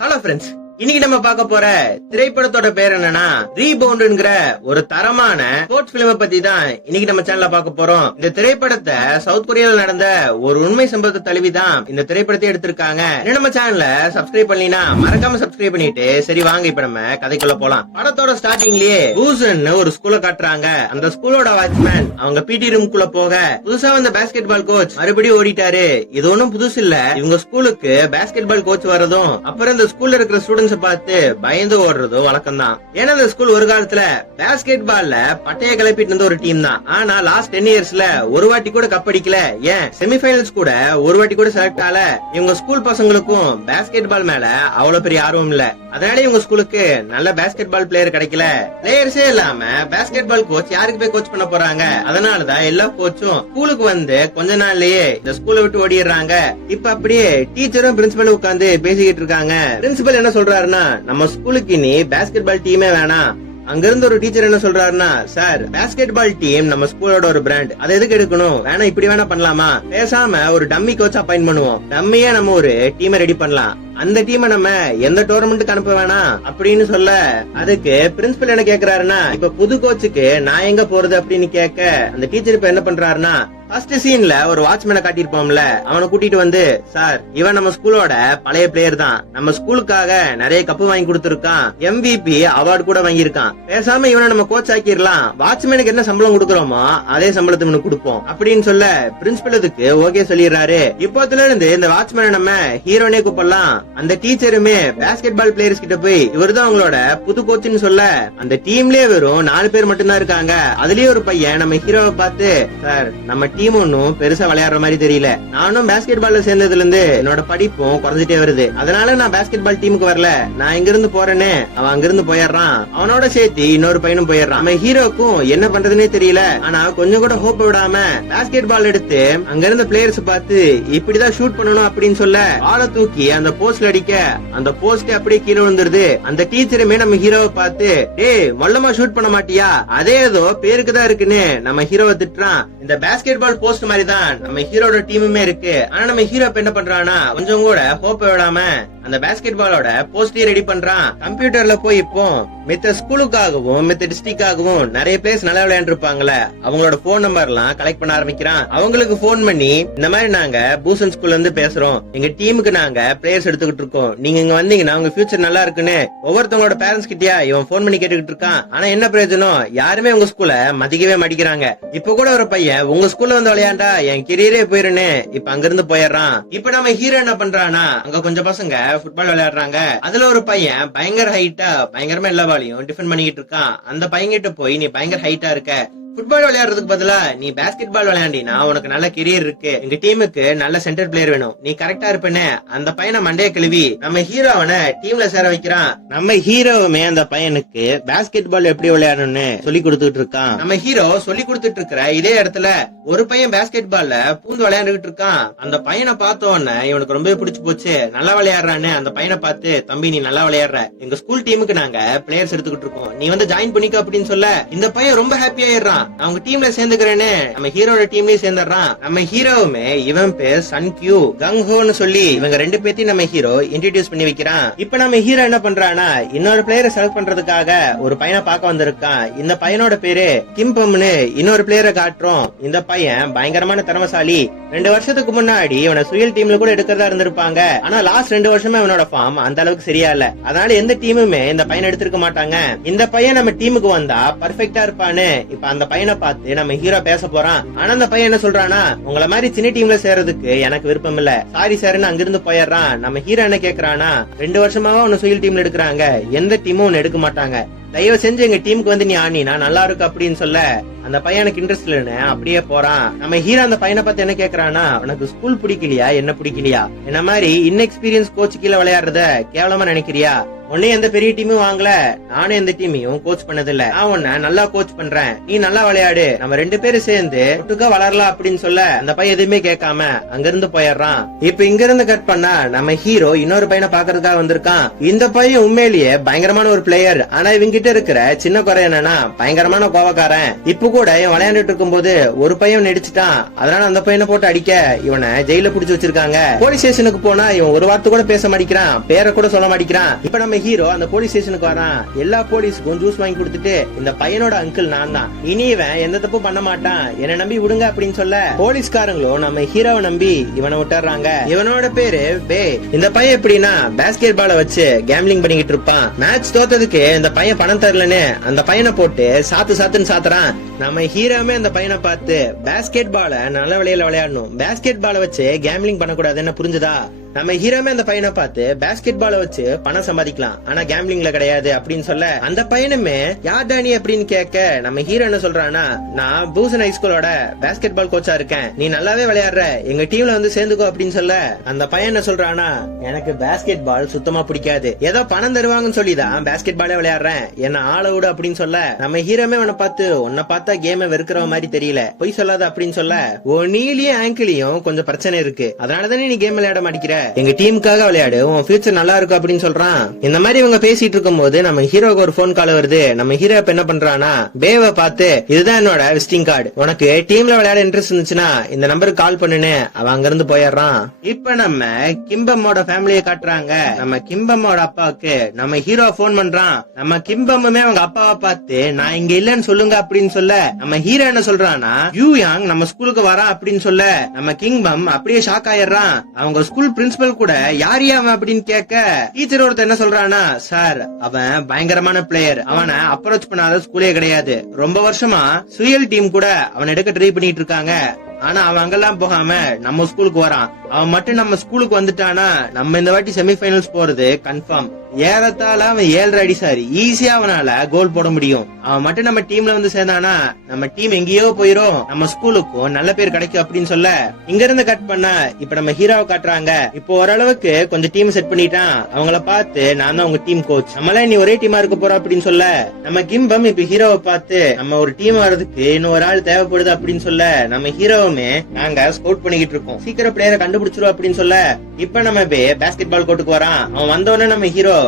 Hello friends, இன்னைக்கு நம்ம பார்க்க போற திரைப்படத்தோட பேர் என்னன்னா ரீபவுண்ட்ங்கிற ஒரு தரமான ஸ்போர்ட்ஸ் பிலிமை பத்தி தான் இன்னைக்கு நம்ம சேனல்ல பார்க்க போறோம். இந்த திரைப்படத்தை சவுத் கொரியால நடந்த ஒரு உண்மை சம்பவத்தை தழுவி தான் இந்த திரைப்படத்தை எடுத்திருக்காங்க. நம்ம சேனல்ல சப்ஸ்கிரைப் பண்ணீங்கன்னா மறக்காம சப்ஸ்கிரைப் பண்ணிட்டு சரி வாங்க இப்ப நம்ம கதைக்குள்ள போலாம். படத்தோட ஸ்டார்டிங்லயே பூசன் ஒரு ஸ்கூல காட்டுறாங்க. அந்த ஸ்கூலோட வாட்ச்மேன் அவங்க பிடி ரூம்குள்ள போக புதுசா வந்த பாஸ்கெட் பால் கோச் மறுபடியும் ஓடிட்டாரு. இது ஒன்னும் புதுசு இல்ல, இவங்க ஸ்கூலுக்கு பாஸ்கெட் பால் கோச் வரதும் அப்புறம் இந்த ஸ்கூல்ல இருக்கிற ஸ்டூடெண்ட்ஸ் பார்த்து பயந்து ஓடுறதும் வழக்கம் தான். ஏன்னா இந்த ஸ்கூல் ஒரு காலத்துல பாஸ்கெட் பால்ல பட்டைய கிளப்பிட்டு இருந்த ஒரு டீம் தான். ஆனா லாஸ்ட் 10 இயர்ஸ்ல ஒரு வாட்டி கூட கப் அடிக்கல. ஏன் செமிஃபைனல்ஸ் கூட ஒரு வாட்டி கூட செலக்ட் ஆகல. இவங்க ஸ்கூல் பசங்களுக்கும் பாஸ்கெட் பால் மேல அவ்வளவு பெரிய ஆர்வம் இல்ல. அதனால இவங்க ஸ்கூலுக்கு நல்ல பாஸ்கெட் பால் பிளேயர் கிடைக்கல. பிளேயர்ஸே இல்லாம பாஸ்கெட் பால் கோச் யாருக்கு போய் கோச் பண்ண போறாங்க? அதனாலதான் எல்லா கோச்சும் ஸ்கூலுக்கு வந்து கொஞ்ச நாள்லயே இந்த ஸ்கூலை விட்டு ஓடிடுறாங்க. இப்ப அப்படியே டீச்சரும் பிரின்சிபலும் உட்கார்ந்து பேசிக்கிட்டு இருக்காங்க. பிரின்சிபல் என்ன சொல்றாருன்னா, நம்ம ஸ்கூலுக்கு இனி பாஸ்கெட் பால் டீமே வேணாம். அங்க இருந்து ஒரு டீச்சர் என்ன சொல்றாருன்னா, சார் பாஸ்கெட் பால் டீம் நம்ம ஸ்கூலோட ஒரு பிராண்ட், அதை எதுக்கு எடுக்கணும்? வேணா இப்படி வேணா பண்ணலாமா? பேசாம ஒரு டம்மி கோச் அப்பாயிண்ட் பண்ணுவோம். டம்மியா நம்ம ஒரு டீமை ரெடி பண்ணலாம். அந்த டீமை நம்ம எந்த டோர்னமெண்ட்டுக்கு அனுப்ப வேணாம் அப்படின்னு சொல்ல, அதுக்கு பிரின்சிபல் என்ன கேக்குறாருன்னா, இப்ப புது கோச்சுக்கு நான் எங்க போறது அப்படின்னு கேட்க, அந்த டீச்சர் இப்ப என்ன பண்றாருன்னா, ஃபர்ஸ்ட் சீன்ல ஒரு வாட்ச்மேனை காட்டியிருப்போம்ல, அவனை கூட்டிட்டு வந்து, சார் இவன் நம்ம ஸ்கூலோட பழைய பிளேயர் தான், நம்ம ஸ்கூலுக்காக நிறைய கப்பு வாங்கி கொடுத்திருக்கான், MVP அவார்டு கூட வாங்கியிருக்கான், பேசாம இவனை நம்ம கோச் ஆக்கிடலாம், வாட்ச்மேனுக்கு என்ன சம்பளம் கொடுக்கறோமோ அதே சம்பளத்தை இவனுக்கு கொடுப்போம் அப்படின்னு சொல்ல, பிரின்சிபல் இதுக்கு ஓகே சொல்லிடுறாரு. இப்போத்துல இருந்து இந்த வாட்ச்மேனை நம்ம ஹீரோனே கூப்பிடலாம். அந்த டீச்சருமே பாஸ்கெட் பால் பிளேயர்ஸ் கிட்ட போய் இவர்தான் அவங்களோட புது கோச்சுன்னு சொல்ல, அந்த டீம்லயே வெறும் 4 பேர் மட்டும்தான் இருக்காங்க. அதுலயே ஒரு பையன் நம்ம ஹீரோவை பார்த்து, சார் நம்ம டீம் ஒன்னும் பெருசா விளையாடுற மாதிரி தெரியல, நானும் பாஸ்கெட் பால்ல சேர்ந்ததுல இருந்து என்னோட படிப்பும் குறைஞ்சிட்டே வருது, அதனால நான் பாஸ்கெட் பால் டீமுக்கு வரல, நான் இங்க இருந்து போறேன்னு அவன் அங்கிருந்து போயிடுறான். அவனோட சேர்த்து இன்னொரு பையனும் போயிடுறான். நம்ம ஹீரோக்கும் என்ன பண்றதுன்னே தெரியல. ஆனா கொஞ்சம் கூட ஹோப் விடாம பாஸ்கெட் பால் எடுத்து அங்க இருந்த பிளேயர்ஸ் பார்த்து இப்படிதான் ஷூட் பண்ணணும் அப்படின்னு சொல்ல, பாலை தூக்கி அந்த போஸ்ட்ல அடிக்க அந்த போஸ்ட் அப்படியே கீழே விழுந்துருது. அந்த டீச்சருமே நம்ம ஹீரோவை பார்த்து, டேய் மொல்லமா ஷூட் பண்ண மாட்டியா, அதே ஏதோ பேருக்கு தான் இருக்குன்னு நம்ம ஹீரோவை திட்டுறான். இந்த பாஸ்கெட் பால் போஸ்ட் மாதிரி தான் நம்ம ஹீரோட டீமுமே இருக்கு. ஆனா நம்ம ஹீரோ என்ன பண்றானா, கொஞ்சம் கூட ஹோப் விடாம அந்த பாஸ்கெட் பாலோட போஸ்டே ரெடி பண்றான். கம்ப்யூட்டர்ல போய் இப்போ மித்த ஸ்கூலுக்காகவும் மித்த டிஸ்ட்ரிக்டாகவும் நிறைய பிளேஸ் நல்லா விளையாண்டு இருப்பாங்கல்ல, அவங்களோட போன் நம்பர் எல்லாம் கலெக்ட் பண்ண ஆரம்பிக்கிறான். அவங்களுக்கு போன் பண்ணி, இந்த மாதிரி நாங்க பூசன் ஸ்கூல்ல இருந்து பேசுறோம், எங்க டீமுக்கு நாங்க பிளேயர்ஸ் எடுத்துக்கிட்டு இருக்கோம், நீங்க இங்க வந்தீங்கன்னா உங்க ஃபியூச்சர் நல்லா இருக்குன்னு ஒவ்வொருத்தவங்களோட பேரண்ட்ஸ் கிட்டயா இவன் போன் பண்ணி கேட்டுக்கிட்டு இருக்கான். ஆனா என்ன பிரயோஜனம்? யாருமே உங்க ஸ்கூல மதிக்கவே மாட்டிக்கிறாங்க. இப்ப கூட ஒரு பையன் உங்க ஸ்கூல்ல வந்து விளையாண்டா என் கெரியரே போயிருன்னு இப்ப அங்கிருந்து போயிடுறான். இப்ப நம்ம ஹீரோ என்ன பண்றானா, அங்க கொஞ்சம் பசங்க ஃபுட்பால் விளையாடுறாங்க. அதுல ஒரு பையன் பயங்கர ஹைட்டா பயங்கரமா எல்லா பாலையும் டிஃபெண்ட் பண்ணிக்கிட்டு இருக்கான். அந்த பையன் கிட்ட போய், நீ பயங்கர ஹைட்டா இருக்க, ஃபுட்பால் விளையாடுறதுக்கு பதிலா நீ பாஸ்கெட் பால் விளையாண்டினா உனக்கு நல்ல கெரியர் இருக்கு, எங்க டீமுக்கு நல்ல சென்டர் பிளேயர் வேணும், நீ கரெக்டா இருப்பேன்னு அந்த பையனை மண்டைய கழுவி நம்ம ஹீரோவனை டீம்ல சேர வைக்கிறான். நம்ம ஹீரோவுமே அந்த பையனுக்கு பாஸ்கெட் பால் எப்படி விளையாடணும்னு சொல்லி கொடுத்துட்டு இருக்கான். நம்ம ஹீரோ சொல்லி கொடுத்துட்டு இருக்கிற இதே இடத்துல ஒரு பையன் பாஸ்கெட் பால்ல பூந்து விளையாண்டுகிட்டு இருக்கான். அந்த பையனை பார்த்த உடனே இவனுக்கு ரொம்ப பிடிச்சு போச்சு, நல்லா விளையாடுறான்னு அந்த பையனை பார்த்து, தம்பி நீ நல்லா விளையாடுற, எங்க ஸ்கூல் டீமுக்கு நாங்க பிளேயர்ஸ் எடுத்துக்கிட்டு இருக்கோம், நீ வந்து ஜாயின் பண்ணிக்க அப்படின்னு சொல்ல, இந்த பையன் ரொம்ப ஹாப்பி ஆயிடுறான். அவங்க டீம்ல சேர்ந்துக்கிறேன்னு நம்ம ஹீரோட டீம்லயே சேர்ந்துடுறான். நம்ம ஹீரோவுமே இவன் பேர் சன் கியூ கங் ஹோன்னு சொல்லி இவங்க 2 பேத்தையும் நம்ம ஹீரோ இன்ட்ரோடியூஸ் பண்ணி வைக்கிறான். இப்ப நம்ம ஹீரோ என்ன பண்றானா, இன்னொரு பிளேயரை செலக்ட் பண்றதுக்காக ஒரு பையனை பார்க்க வந்திருக்கான். இந்த பையனோட பேரு கிம்பம்னு இன்னொரு பிளேயரை காட்டுறோம். இந்த பையன் பயங்கரமான திறமசாலி. 2 வருஷத்துக்கு முன்னாடி இவனை சுயல் டீம்ல கூட எடுக்கிறதா இருந்திருப்பாங்க. ஆனா லாஸ்ட் 2 வருஷமா இவனோட ஃபார்ம் அந்த அளவுக்கு சரியா இல்ல. அதனால எந்த டீமுமே இந்த பையனை எடுத்திருக்க மாட்டாங்க. இந்த பையன் நம்ம டீமுக்கு வந்தா பர்ஃபெக்டா இருப்பான்னு இப்ப அந்த பையனை பார்த்து நம்ம ஹீரோ பேச போறான். ஆனா அந்த பையன் என்ன சொல்றானா, உங்கள மாதிரி சின்ன டீம்ல சேர்றதுக்கு எனக்கு விருப்பம் இல்ல, சாரி சார்னு அங்கிருந்து போயிடுறான். நம்ம ஹீரோ என்ன கேக்குறானா, 2 வருஷமாவா உன்னை சுயல் டீம்ல எடுக்கிறாங்க, எந்த டீமும் உன்னை எடுக்க மாட்டாங்க, தயவு செஞ்சு எங்க டீமுக்கு வந்து நீ ஆடினா நல்லா இருக்கு அப்படின்னு சொல்ல, அந்த பையனுக்கு இன்ட்ரெஸ்ட் இல்லன்னு அப்படியே போறான். நம்ம ஹீரோ அந்த பையனை பார்த்து என்ன கேக்குறானா, உனக்கு ஸ்கூல் பிடிக்கலையா, என்ன பிடிக்கலையா, என்ன மாதிரி இன்எக்ஸ்பீரியன்ஸ் கோச் கீழே விளையாடுறத கேவலமா நினைக்கிறியா, உன்னையும் எந்த பெரிய டீமும் வாங்கல, நானும் எந்த டீமையும் கோச் பண்ணதில்ல. நான் உன்னை நல்லா கோச் பண்றேன், நீ நல்லா விளையாடு, நம்ம 2 பேரும் சேர்ந்து ஒட்டுக்கா வளரலாம் அப்படின்னு சொல்ல அந்த பையன் எதுவுமே கேட்காம அங்கிருந்து போயிடுறான். இப்ப இங்க இருந்து கட் பண்ணா நம்ம ஹீரோ இன்னொரு பையனை பாக்குறதுக்காக வந்திருக்கான். இந்த பையன் உண்மையிலேயே பயங்கரமான ஒரு பிளேயர். ஆனா இவங்க கிட்ட இருக்கிற சின்ன குறை என்னன்னா பயங்கரமான கோவக்காரன். இப்ப கூட இவன் விளையாண்டுட்டு இருக்கும் போது ஒரு பையன் நடிச்சுட்டான். அதனால அந்த பையனை போட்டு அடிக்க இவனை ஜெயில புடிச்சு வச்சிருக்காங்க. போலீஸ் ஸ்டேஷனுக்கு போனா இவன் ஒரு வார்த்தை கூட பேச மாட்டேங்கிறான், பேரை கூட சொல்ல மாட்டேங்கிறான். இப்ப நம்ம ஹீரோ அந்த போலீஸ் ஸ்டேஷனுக்கு வரான். எல்லா போலீஸ்க்கும் ஜூஸ் வாங்கி கொடுத்துட்டு இந்த பையனோட அங்கிள் நான் தான், இனி இவன் எந்த தப்பு பண்ண மாட்டான், என்ன நம்பி விடுங்க அப்படின்னு சொல்ல போலீஸ்காரங்களும் நம்ம ஹீரோவை நம்பி இவனை விட்டுறாங்க. இவனோட பேரு பே. இந்த பையன் எப்படின்னா பேஸ்கெட் பாலை வச்சு கேம்லிங் பண்ணிக்கிட்டு இருப்பான். மேட்ச் தோத்ததுக்கு இந்த பையன் பணம் தரலன்னு அந்த பையனை போட்டு சாத்துன்னு சாத்துறான். நம்ம ஹீரோமே அந்த பையனை பார்த்து பேஸ்கெட் பால நல்ல விலையில விளையாடணும், பேஸ்கெட் பாலை வச்சு கேம்லிங் பண்ணக்கூடாதுன்னு புரிஞ்சுதா? நம்ம ஹீரோமே அந்த பையனை பார்த்து பேஸ்கெட் பாலை வச்சு பணம் சம்பாதிக்கலாம், ஆனா கேம்லிங்ல கிடையாது அப்படின்னு சொல்ல அந்த பையனுமே யார் டானி அப்படின்னு கேட்க நம்ம ஹீரோ என்ன சொல்றானா, நான் பூசன் ஹைஸ்கூலோட பேஸ்கெட் பால் கோச்சா இருக்கேன், நீ நல்லாவே விளையாடுற, எங்க டீம்ல வந்து சேர்ந்துக்கோ அப்படின்னு சொல்ல அந்த பையன் என்ன சொல்றானா, எனக்கு பேஸ்கெட் பால் சுத்தமா பிடிக்காது, ஏதோ பணம் தருவாங்கன்னு சொல்லிதான் பேஸ்கெட் பாலே விளையாடுறேன், என்ன ஆள விடு அப்படின்னு சொல்ல நம்ம ஹீரோமே அவனை பார்த்து உன்னை பார்த்தா கேம வெறுக்கிற மாதிரி தெரியல, பொய் சொல்லாத அப்படின்னு சொல்ல உன் நீலியும் ஆங்கிளையும் கொஞ்சம் பிரச்சனை இருக்கு, அதனாலதானே நீ கேம் விளையாட மாட்டேங்கிற, எங்க டீமுக்காக விளையாடு, உன் ஃபியூச்சர் நல்லா இருக்கும் அப்படின்னு சொல்றான். இந்த மாதிரி இவங்க பேசிட்டு இருக்கும் போது நம்ம ஹீரோக்கு ஒரு போன் கால் வருது. நம்ம ஹீரோ இப்ப என்ன பண்றானா, பேவை பார்த்து இதுதான் என்னோட விசிட்டிங் கார்டு, உனக்கு டீம்ல விளையாட இன்ட்ரெஸ்ட் இருந்துச்சுன்னா இந்த நம்பருக்கு கால் பண்ணுன்னு அவன் அங்க இருந்து போயிடுறான். இப்ப நம்ம கிம்பமோட ஃபேமிலியை காட்டுறாங்க. நம்ம கிம்பமோட அப்பாவுக்கு நம்ம ஹீரோ போன் பண்றான். நம்ம கிம்பமுமே அவங்க அப்பாவை பார்த்து நான் இங்க இல்லன்னு சொல்லுங்க அப்படின்னு சொல்ல நம்ம ஹீரோ என்ன சொல்றானா, யூ யாங் நம்ம ஸ்கூலுக்கு வரான் அப்படின்னு சொல்ல நம்ம கிம்பம் அப்படியே ஷாக் ஆயிடுறான். அவங்க ஸ்கூல் பிரின்சிபல் கூட யாரியா அவன் அப்படின்னு கேட்க டீச்சர் ஒருத்தர் என்ன சொல்றானா, சார் அவன் பயங்கரமான பிளேயர், அவனை அப்ரோச் பண்ணாத ஸ்கூலே கிடையாது, ரொம்ப வருஷமா சுயல் டீம் கூட அவன் எடுக்க ட்ரை பண்ணிட்டு இருக்காங்க, ஆனா அவன் அங்கெல்லாம் போகாம நம்ம ஸ்கூலுக்கு வரான், அவன் மட்டும் நம்ம ஸ்கூலுக்கு வந்துட்டானா நம்ம இந்த வாட்டி செமிஃபைனல்ஸ் போறது கன்ஃபார்ம், ஏறத்தால அவன் 7 அடி சாரி ஈஸியா அவனால கோல் போட முடியும், அவன் மட்டும் நம்ம டீம்ல வந்து சேர்ந்தானா நம்ம டீம் எங்கேயோ போயிரும், நம்ம ஸ்கூலுக்கும் நல்ல பேர் கிடைக்கும் அப்படின்னு சொல்ல இங்க இருந்து கட் பண்ணா இப்ப நம்ம ஹீரோவை காட்டுறாங்க. இப்போ ஓரளவுக்கு கொஞ்சம் டீம் செட் பண்ணிட்டான். அவங்கள பார்த்து நான் தான் உங்க டீம் கோச், நம்மள நீ ஒரே டீமா இருக்க போறோம் அப்படின்னு சொல்ல நம்ம கிம்பம் இப்ப ஹீரோவை பார்த்து நம்ம ஒரு டீம் வர்றதுக்கு இன்னும் ஒரு ஆள் தேவைப்படுது அப்படின்னு சொல்ல நம்ம ஹீரோவுமே நாங்க ஸ்கவுட் பண்ணிக்கிட்டு இருக்கோம், சீக்கிரம் பிளேயரை கண்டுபிடிச்சிரும் அப்படின்னு சொல்ல இப்ப நம்ம பேஸ்கெட் பால் கோர்ட்டுக்கு வரான். அவன் வந்தோடனே நம்ம ஹீரோ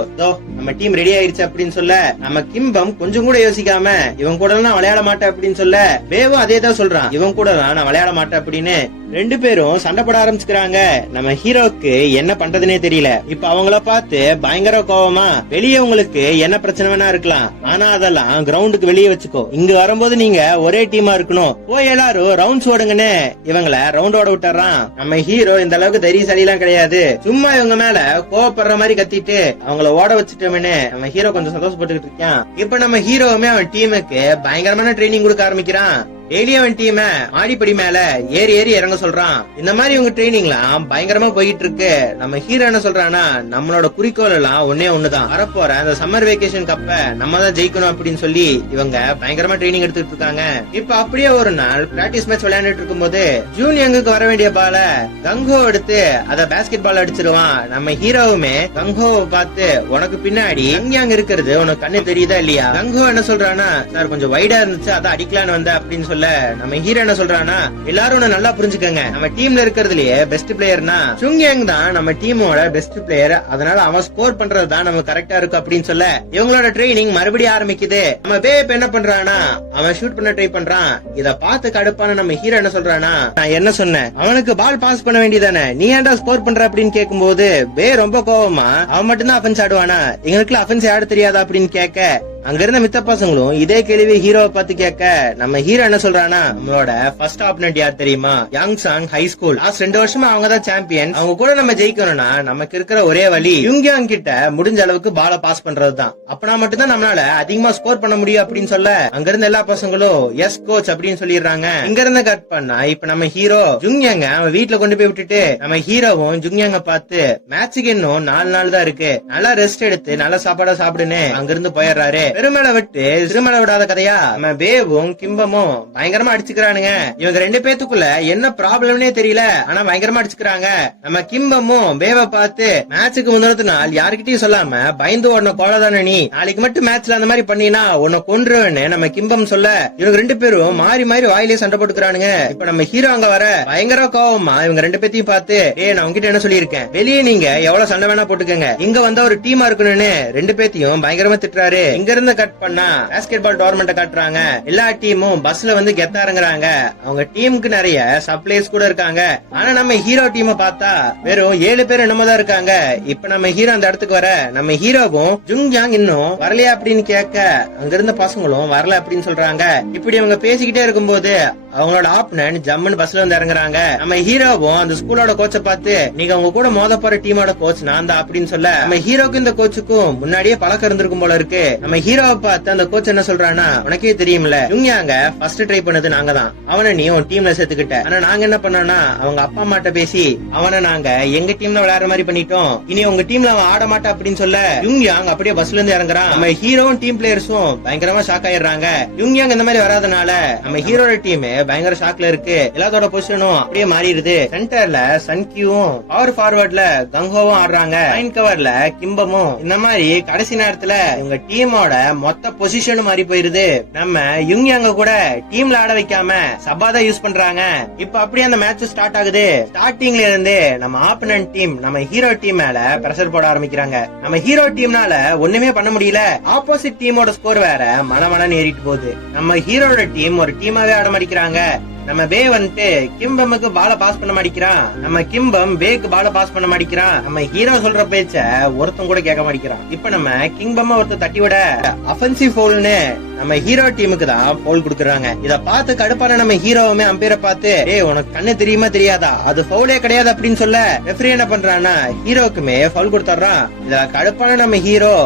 நம்ம டீம் ரெடி ஆயிருச்சு அப்படின்னு சொல்ல நம்ம கிம்பம் கொஞ்சம் கூட யோசிக்காம இவன் கூட நான் விளையாட மாட்டேன் அப்படின்னு சொல்ல பேவும் அதே தான் சொல்றான், இவன் கூட நான் விளையாட மாட்டேன் அப்படின்னு. 2 பேரும் சண்டை போட ஆரம்பிச்சுக்கிறாங்க. நம்ம ஹீரோக்கு என்ன பண்றதுனே தெரியல. இப்ப அவங்கள பார்த்து பயங்கர கோவமா, வெளியே உங்களுக்கு என்ன பிரச்சனை வேணா இருக்கலாம், ஆனா அதெல்லாம் கிரவுண்டுக்கு வெளியே வச்சுக்கோ, இங்க வரும்போது நீங்க ஒரே டீமா இருக்கணும், போய் எல்லாரும் ரவுண்ட்ஸ் ஓடுங்கன்னு இவங்கள ரவுண்ட் ஓட விட்டுறான். நம்ம ஹீரோ இந்த அளவுக்கு தைரியசாலி எல்லாம் கிடையாது, சும்மா இவங்க மேல கோவப்படுற மாதிரி கத்திட்டு அவங்கள ஓட வச்சுட்டோம்னு நம்ம ஹீரோ கொஞ்சம் சந்தோஷப்பட்டுக்கிட்டு இருக்கான். இப்ப நம்ம ஹீரோவுமே அவன் டீமுக்கு பயங்கரமான ட்ரைனிங் கொடுக்க ஆரம்பிக்கிறான். டெய்லி அவன் டீம மாடிப்படி மேல ஏறி ஏறி இறங்க சொல்றான். இந்த மாதிரி இவங்க ட்ரைனிங்லாம் பயங்கரமா போயிட்டு இருக்கு. நம்ம ஹீரோ என்ன சொல்றானா, நம்மளோட குறிக்கோள் எல்லாம் ஒன்னே ஒண்ணுதான், வரப்போற அந்த சம்மர் வெக்கேஷன் கப்ப நம்ம தான் ஜெயிக்கணும் அப்படின்னு சொல்லி இவங்க பயங்கரமா ட்ரைனிங் எடுத்துட்டு இருக்காங்க. இப்ப அப்படியே ஒரு நாள் பிராக்டிஸ் மேட்ச் விளையாண்டுட்டு இருக்கும் போது ஜூனியங்குக்கு வர வேண்டிய பால கங்கோ எடுத்து அத பேஸ்கெட் பால் அடிச்சிருவான். நம்ம ஹீரோவுமே கங்கோவை பார்த்து உனக்கு பின்னாடி யங் இருக்கிறது உனக்கு கண்ணு தெரியுதா இல்லையா, கங்கோ என்ன சொல்றானா, சார் கொஞ்சம் வைடா இருந்துச்சு அதான் அடிக்கலான்னு வந்த அப்படின்னு சொல்ல நம்ம ஹீரோ என்ன சொல்றானா, எல்லாரும் நல்லா புரிஞ்சுக்கங்க, நம்ம டீம்ல இருக்கிறதுலயே பெஸ்ட் பிளேயர்னா சுங்யாங் தான் நம்ம டீமோட பெஸ்ட் பிளேயர், அதனால அவன் ஸ்கோர் பண்றது தான் நமக்கு கரெக்டா இருக்கும் அப்படின்னு சொல்ல இவங்களோட ட்ரைனிங் மறுபடியும் ஆரம்பிக்குது. நம்ம பேப் என்ன பண்றானா, அவன் ஷூட் பண்ண ட்ரை பண்றான். இத பார்த்து கடுப்பான நம்ம ஹீரோ என்ன சொல்றானா, நான் என்ன சொன்னேன், அவனுக்கு பால் பாஸ் பண்ண வேண்டியதானே, நீ ஏன்டா ஸ்கோர் பண்ற அப்படின்னு கேட்கும் போது பே ரொம்ப கோவமா அவன் மட்டும் தான் அஃபென்ஸ் ஆடுவானா, எங்களுக்கு அஃபென்ஸ் ஆட தெரியாதா அப்படின்னு கேட்க அங்க இருந்த மித்த பசங்களும் இதே கேள்வி ஹீரோவை பார்த்து கேட்க நம்ம ஹீரோ என்ன சொல்றானா, நம்மளோட ஃபர்ஸ்ட் ஆப்பனன்ட் யார் தெரியுமா, யாங்சாங் ஹை ஸ்கூல், லாஸ்ட் 2 வருஷமா அவங்க தான் சாம்பியன், அவங்க கூட நம்ம ஜெயிக்கணும்னா நமக்கு இருக்கிற ஒரே வழி யுங்கியாங் கிட்ட முடிஞ்ச அளவுக்கு பால பாஸ் பண்றதுதான், அப்பனா மட்டும்தான் நம்மளால அதிகமா ஸ்கோர் பண்ண முடியும் அப்படின்னு சொல்ல அங்க இருந்த எல்லா பசங்களும் எஸ் கோச் அப்படின்னு சொல்லிடுறாங்க. இங்க இருந்து கட் பண்ணா இப்ப நம்ம ஹீரோ ஜுங்யாங்க அவன் வீட்டுல கொண்டு போய் விட்டுட்டு நம்ம ஹீரோவும் ஜுங்யாங்க பார்த்து மேட்சுக்கு இன்னும் 4 நாள் தான் இருக்கு, நல்லா ரெஸ்ட் எடுத்து நல்ல சாப்பாடா சாப்பிடுன்னு அங்க இருந்து போயிடுறாரு. பெருமளை விட்டு சிறுமலை விடாத கதையா நம்ம பேவும் கிம்பமும் பயங்கரமா அடிச்சுக்கிறானுங்க. இவங்க ரெண்டு பேத்துக்குள்ள என்ன ப்ராப்ளம்னே தெரியல, ஆனா பயங்கரமா அடிச்சுக்கிறாங்க. நம்ம கிம்பமும் பேவை பார்த்து மேட்சுக்கு முந்தினத்து நாள் யாருக்கிட்டையும் சொல்லாம பயந்து ஓடன கோலதான நீ, நாளைக்கு மட்டும் மேட்ச்ல அந்த மாதிரி பண்ணினா உன்னை கொன்றுவேன்னு நம்ம கிம்பம் சொல்ல இவங்க ரெண்டு பேரும் மாறி மாறி வாயிலே சண்டை போட்டுக்கிறானுங்க. இப்ப நம்ம ஹீரோ அங்க வர பயங்கர கோவமா இவங்க ரெண்டு பேத்தையும் பார்த்து, நான் உங்ககிட்ட என்ன சொல்லியிருக்கேன், வெளியே நீங்க எவ்வளவு சண்டை வேணா போட்டுக்கங்க, இங்க வந்தா ஒரு டீமா இருக்கணும்னு ரெண்டு பேத்தையும் பயங்கரமா திட்டுறாரு. இங்க இருந்து கட் பண்ணா பாஸ்கெட் பால் டோர்னமெண்ட் காட்டுறாங்க. எல்லா டீமும் பஸ்ல வந்து கெத்தா இறங்குறாங்க. அவங்க டீமுக்கு நிறைய சப்ளைஸ் கூட இருக்காங்க. ஆனா நம்ம ஹீரோ டீமை பார்த்தா வெறும் 7 பேர் என்னமோ தான் இருக்காங்க. இப்ப நம்ம ஹீரோ அந்த இடத்துக்கு வர நம்ம ஹீரோவும் ஜுங்யாங் இன்னும் வரலையா அப்படின்னு கேட்க அங்க இருந்த பசங்களும் வரல அப்படின்னு சொல்றாங்க. இப்படி அவங்க பேசிக்கிட்டே இருக்கும்போது அவங்களோட ஆப்னன் ஜம்முன்னு பஸ்ல வந்து இறங்குறாங்க. நம்ம ஹீரோவும் அந்த ஸ்கூலோட கோச்சை பார்த்து, நீங்க உங்க கூட மோத போற டீமோட கோச் நான் தான் அப்படின்னு சொல்ல, நம்ம ஹீரோக்கு இந்த கோச்சுக்கும் முன்னாடியே பழக்கம் இருந்திருக்கும் போல இருக்கு. நம்ம ஹீரோவை பார்த்து அந்த கோச் என்ன சொல்றானா, உனக்கே தெரியும்ல ஜுங்யாங்க ஃபர்ஸ்ட் ட்ரை பண்ணது நாங்க தான், அவனை நீ உன் டீம்ல சேர்த்துக்கிட்ட. ஆனா நாங்க என்ன பண்ணோம்னா அவங்க அப்பா அம்மாட்ட பேசி அவனை நாங்க எங்க டீம்ல விளையாடுற மாதிரி பண்ணிட்டோம், இனி உங்க டீம்ல அவன் ஆட மாட்டா அப்படின்னு சொல்ல ஜுங்யாங் அப்படியே பஸ்ல இருந்து இறங்குறான். நம்ம ஹீரோவும் டீம் பிளேயர்ஸும் பயங்கரமா ஷாக் ஆயிடுறாங்க. ஜுங்யாங் இந்த மாதிரி வராதனால நம்ம ஹீரோட டீம் பயங்கர ஷாக்ல இருக்கு. எல்லாத்தோட பொசிஷனும் அப்படியே மாறிடுது. சென்டர்ல சன்கியும் பவர் ஃபார்வர்ட்ல கங்கோவும் ஆடுறாங்க. லைன் கவர்ல கிம்பமும். இந்த மாதிரி கடைசி நேரத்துல இவங்க டீமோட மொத்த பொசிஷனும் மாறி போயிருது. நம்ம யுங்யாங்க கூட டீம்ல ஆட வைக்காம சபாதா யூஸ் பண்றாங்க. இப்ப அப்படியே அந்த மேட்ச் ஸ்டார்ட் ஆகுது. ஸ்டார்டிங்ல இருந்து நம்ம ஆப்பனன்ட் டீம் நம்ம ஹீரோ டீம் மேல பிரஷர் போட ஆரம்பிக்கிறாங்க. நம்ம ஹீரோ டீம்னால ஒண்ணுமே பண்ண முடியல. ஆப்போசிட் டீமோட ஸ்கோர் வேற மனமனன்னு ஏறிட்டு போகுது. நம்ம ஹீரோட டீம் ஒரு டீமாவே ஆட மாட்டேங்கிறாங்க. நம்ம பே வந்துட்டு கிம்பமுக்கு பால பாஸ் பண்ண மாட்டேங்கிறான். நம்ம கிம்பம் பேக்கு பால பாஸ் பண்ண மாட்டேங்கிறான். நம்ம ஹீரோ சொல்ற பேச்ச ஒருத்தன் கூட கேட்க மாட்டேங்கிறான். இப்ப நம்ம கிம்பம் ஒருத்தர் தட்டி விட அஃபென்சிவ் ஃபவுல்னு நம்ம ஹீரோ டீமுக்கு தான் ஃபவுல் கொடுக்குறாங்க. இத பார்த்து கடுப்பான நம்ம ஹீரோவுமே அம்பையரை பார்த்து, உனக்கு கண்ணு தெரியுமா தெரியாதா, அது ஃபவுலே கிடையாது அப்படின்னு சொல்ல ரெஃபரி என்ன பண்றான்னா ஹீரோக்குமே ஃபவுல் கொடுத்துறான். இத கடுப்பான நம்ம ஹீரோ